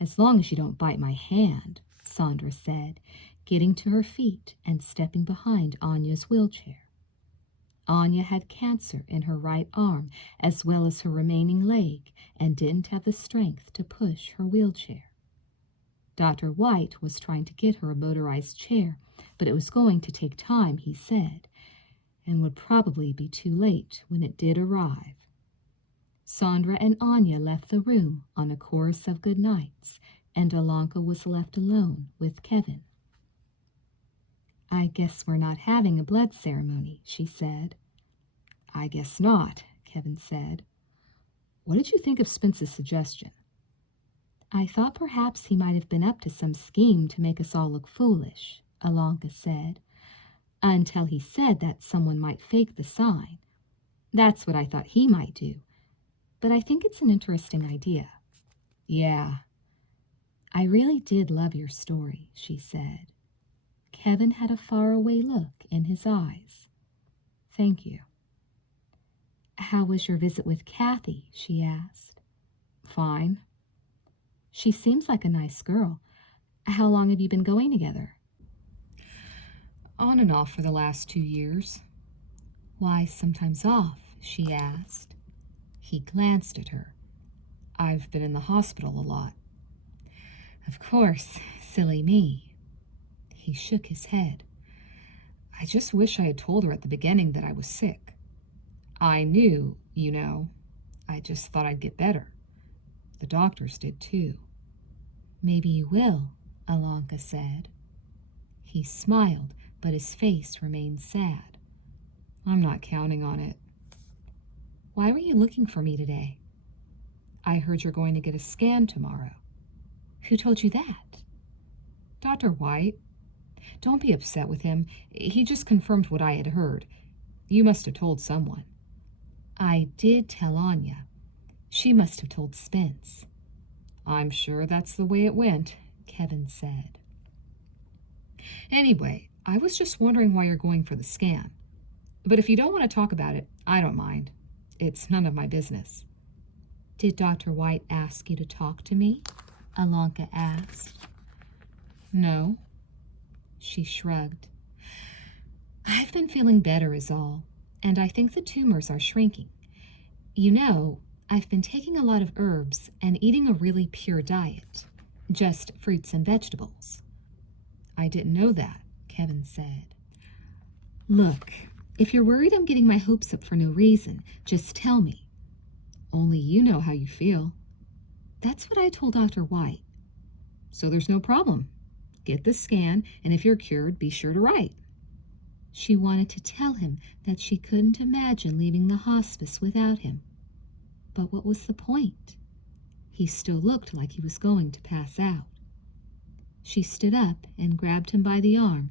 As long as you don't bite my hand, Sandra said, getting to her feet and stepping behind Anya's wheelchair. Anya had cancer in her right arm as well as her remaining leg and didn't have the strength to push her wheelchair. Dr. White was trying to get her a motorized chair, but it was going to take time, he said, and would probably be too late when it did arrive. Sandra and Anya left the room on a chorus of good nights, and Alonka was left alone with Kevin. I guess we're not having a blood ceremony, she said. I guess not, Kevin said. What did you think of Spence's suggestion? I thought perhaps he might have been up to some scheme to make us all look foolish, Alonka said, until he said that someone might fake the sign. That's what I thought he might do, but I think it's an interesting idea. Yeah. I really did love your story, she said. Kevin had a faraway look in his eyes. Thank you. How was your visit with Kathy? She asked. Fine. She seems like a nice girl. How long have you been going together? On and off for the last 2 years. Why sometimes off? She asked. He glanced at her. I've been in the hospital a lot. Of course, silly me. He shook his head. I just wish I had told her at the beginning that I was sick. I knew, you know. I just thought I'd get better. The doctors did too. Maybe you will, Alanka said. He smiled, but his face remained sad. I'm not counting on it. Why were you looking for me today? I heard you're going to get a scan tomorrow. Who told you that? Dr. White. Don't be upset with him. He just confirmed what I had heard. You must have told someone. I did tell Anya. She must have told Spence. I'm sure that's the way it went, Kevin said. Anyway, I was just wondering why you're going for the scan. But if you don't want to talk about it, I don't mind. It's none of my business. Did Dr. White ask you to talk to me? Alanka asked. No. She shrugged. I've been feeling better is all, and I think the tumors are shrinking. You know, I've been taking a lot of herbs and eating a really pure diet, just fruits and vegetables. I didn't know that, Kevin said. Look, if you're worried I'm getting my hopes up for no reason, just tell me. Only you know how you feel. That's what I told Dr. White. So there's no problem. Get the scan, and if you're cured, be sure to write. She wanted to tell him that she couldn't imagine leaving the hospice without him. But what was the point? He still looked like he was going to pass out. She stood up and grabbed him by the arm,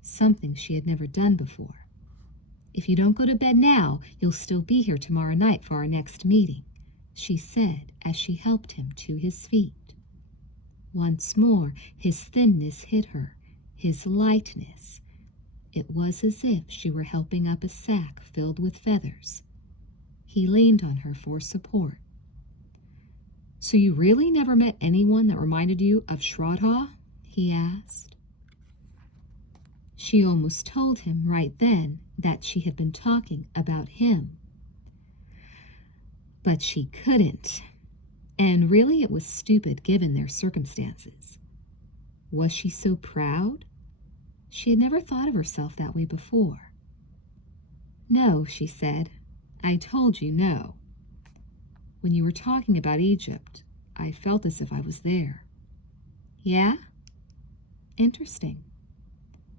something she had never done before. If you don't go to bed now, you'll still be here tomorrow night for our next meeting, she said as she helped him to his feet. Once more, his thinness hit her, his lightness. It was as if she were helping up a sack filled with feathers. He leaned on her for support. So you really never met anyone that reminded you of Shraddha? He asked. She almost told him right then that she had been talking about him. But she couldn't. And really it was stupid given their circumstances. Was she so proud? She had never thought of herself that way before. No, she said. I told you no. When you were talking about Egypt, I felt as if I was there. Yeah? Interesting.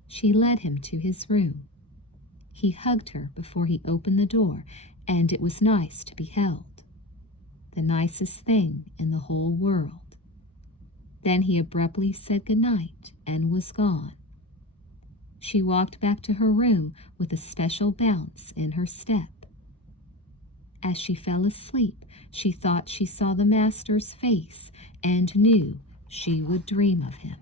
She led him to his room. He hugged her before he opened the door, and it was nice to be held. The nicest thing in the whole world. Then he abruptly said goodnight and was gone. She walked back to her room with a special bounce in her step. As she fell asleep, she thought she saw the master's face and knew she would dream of him.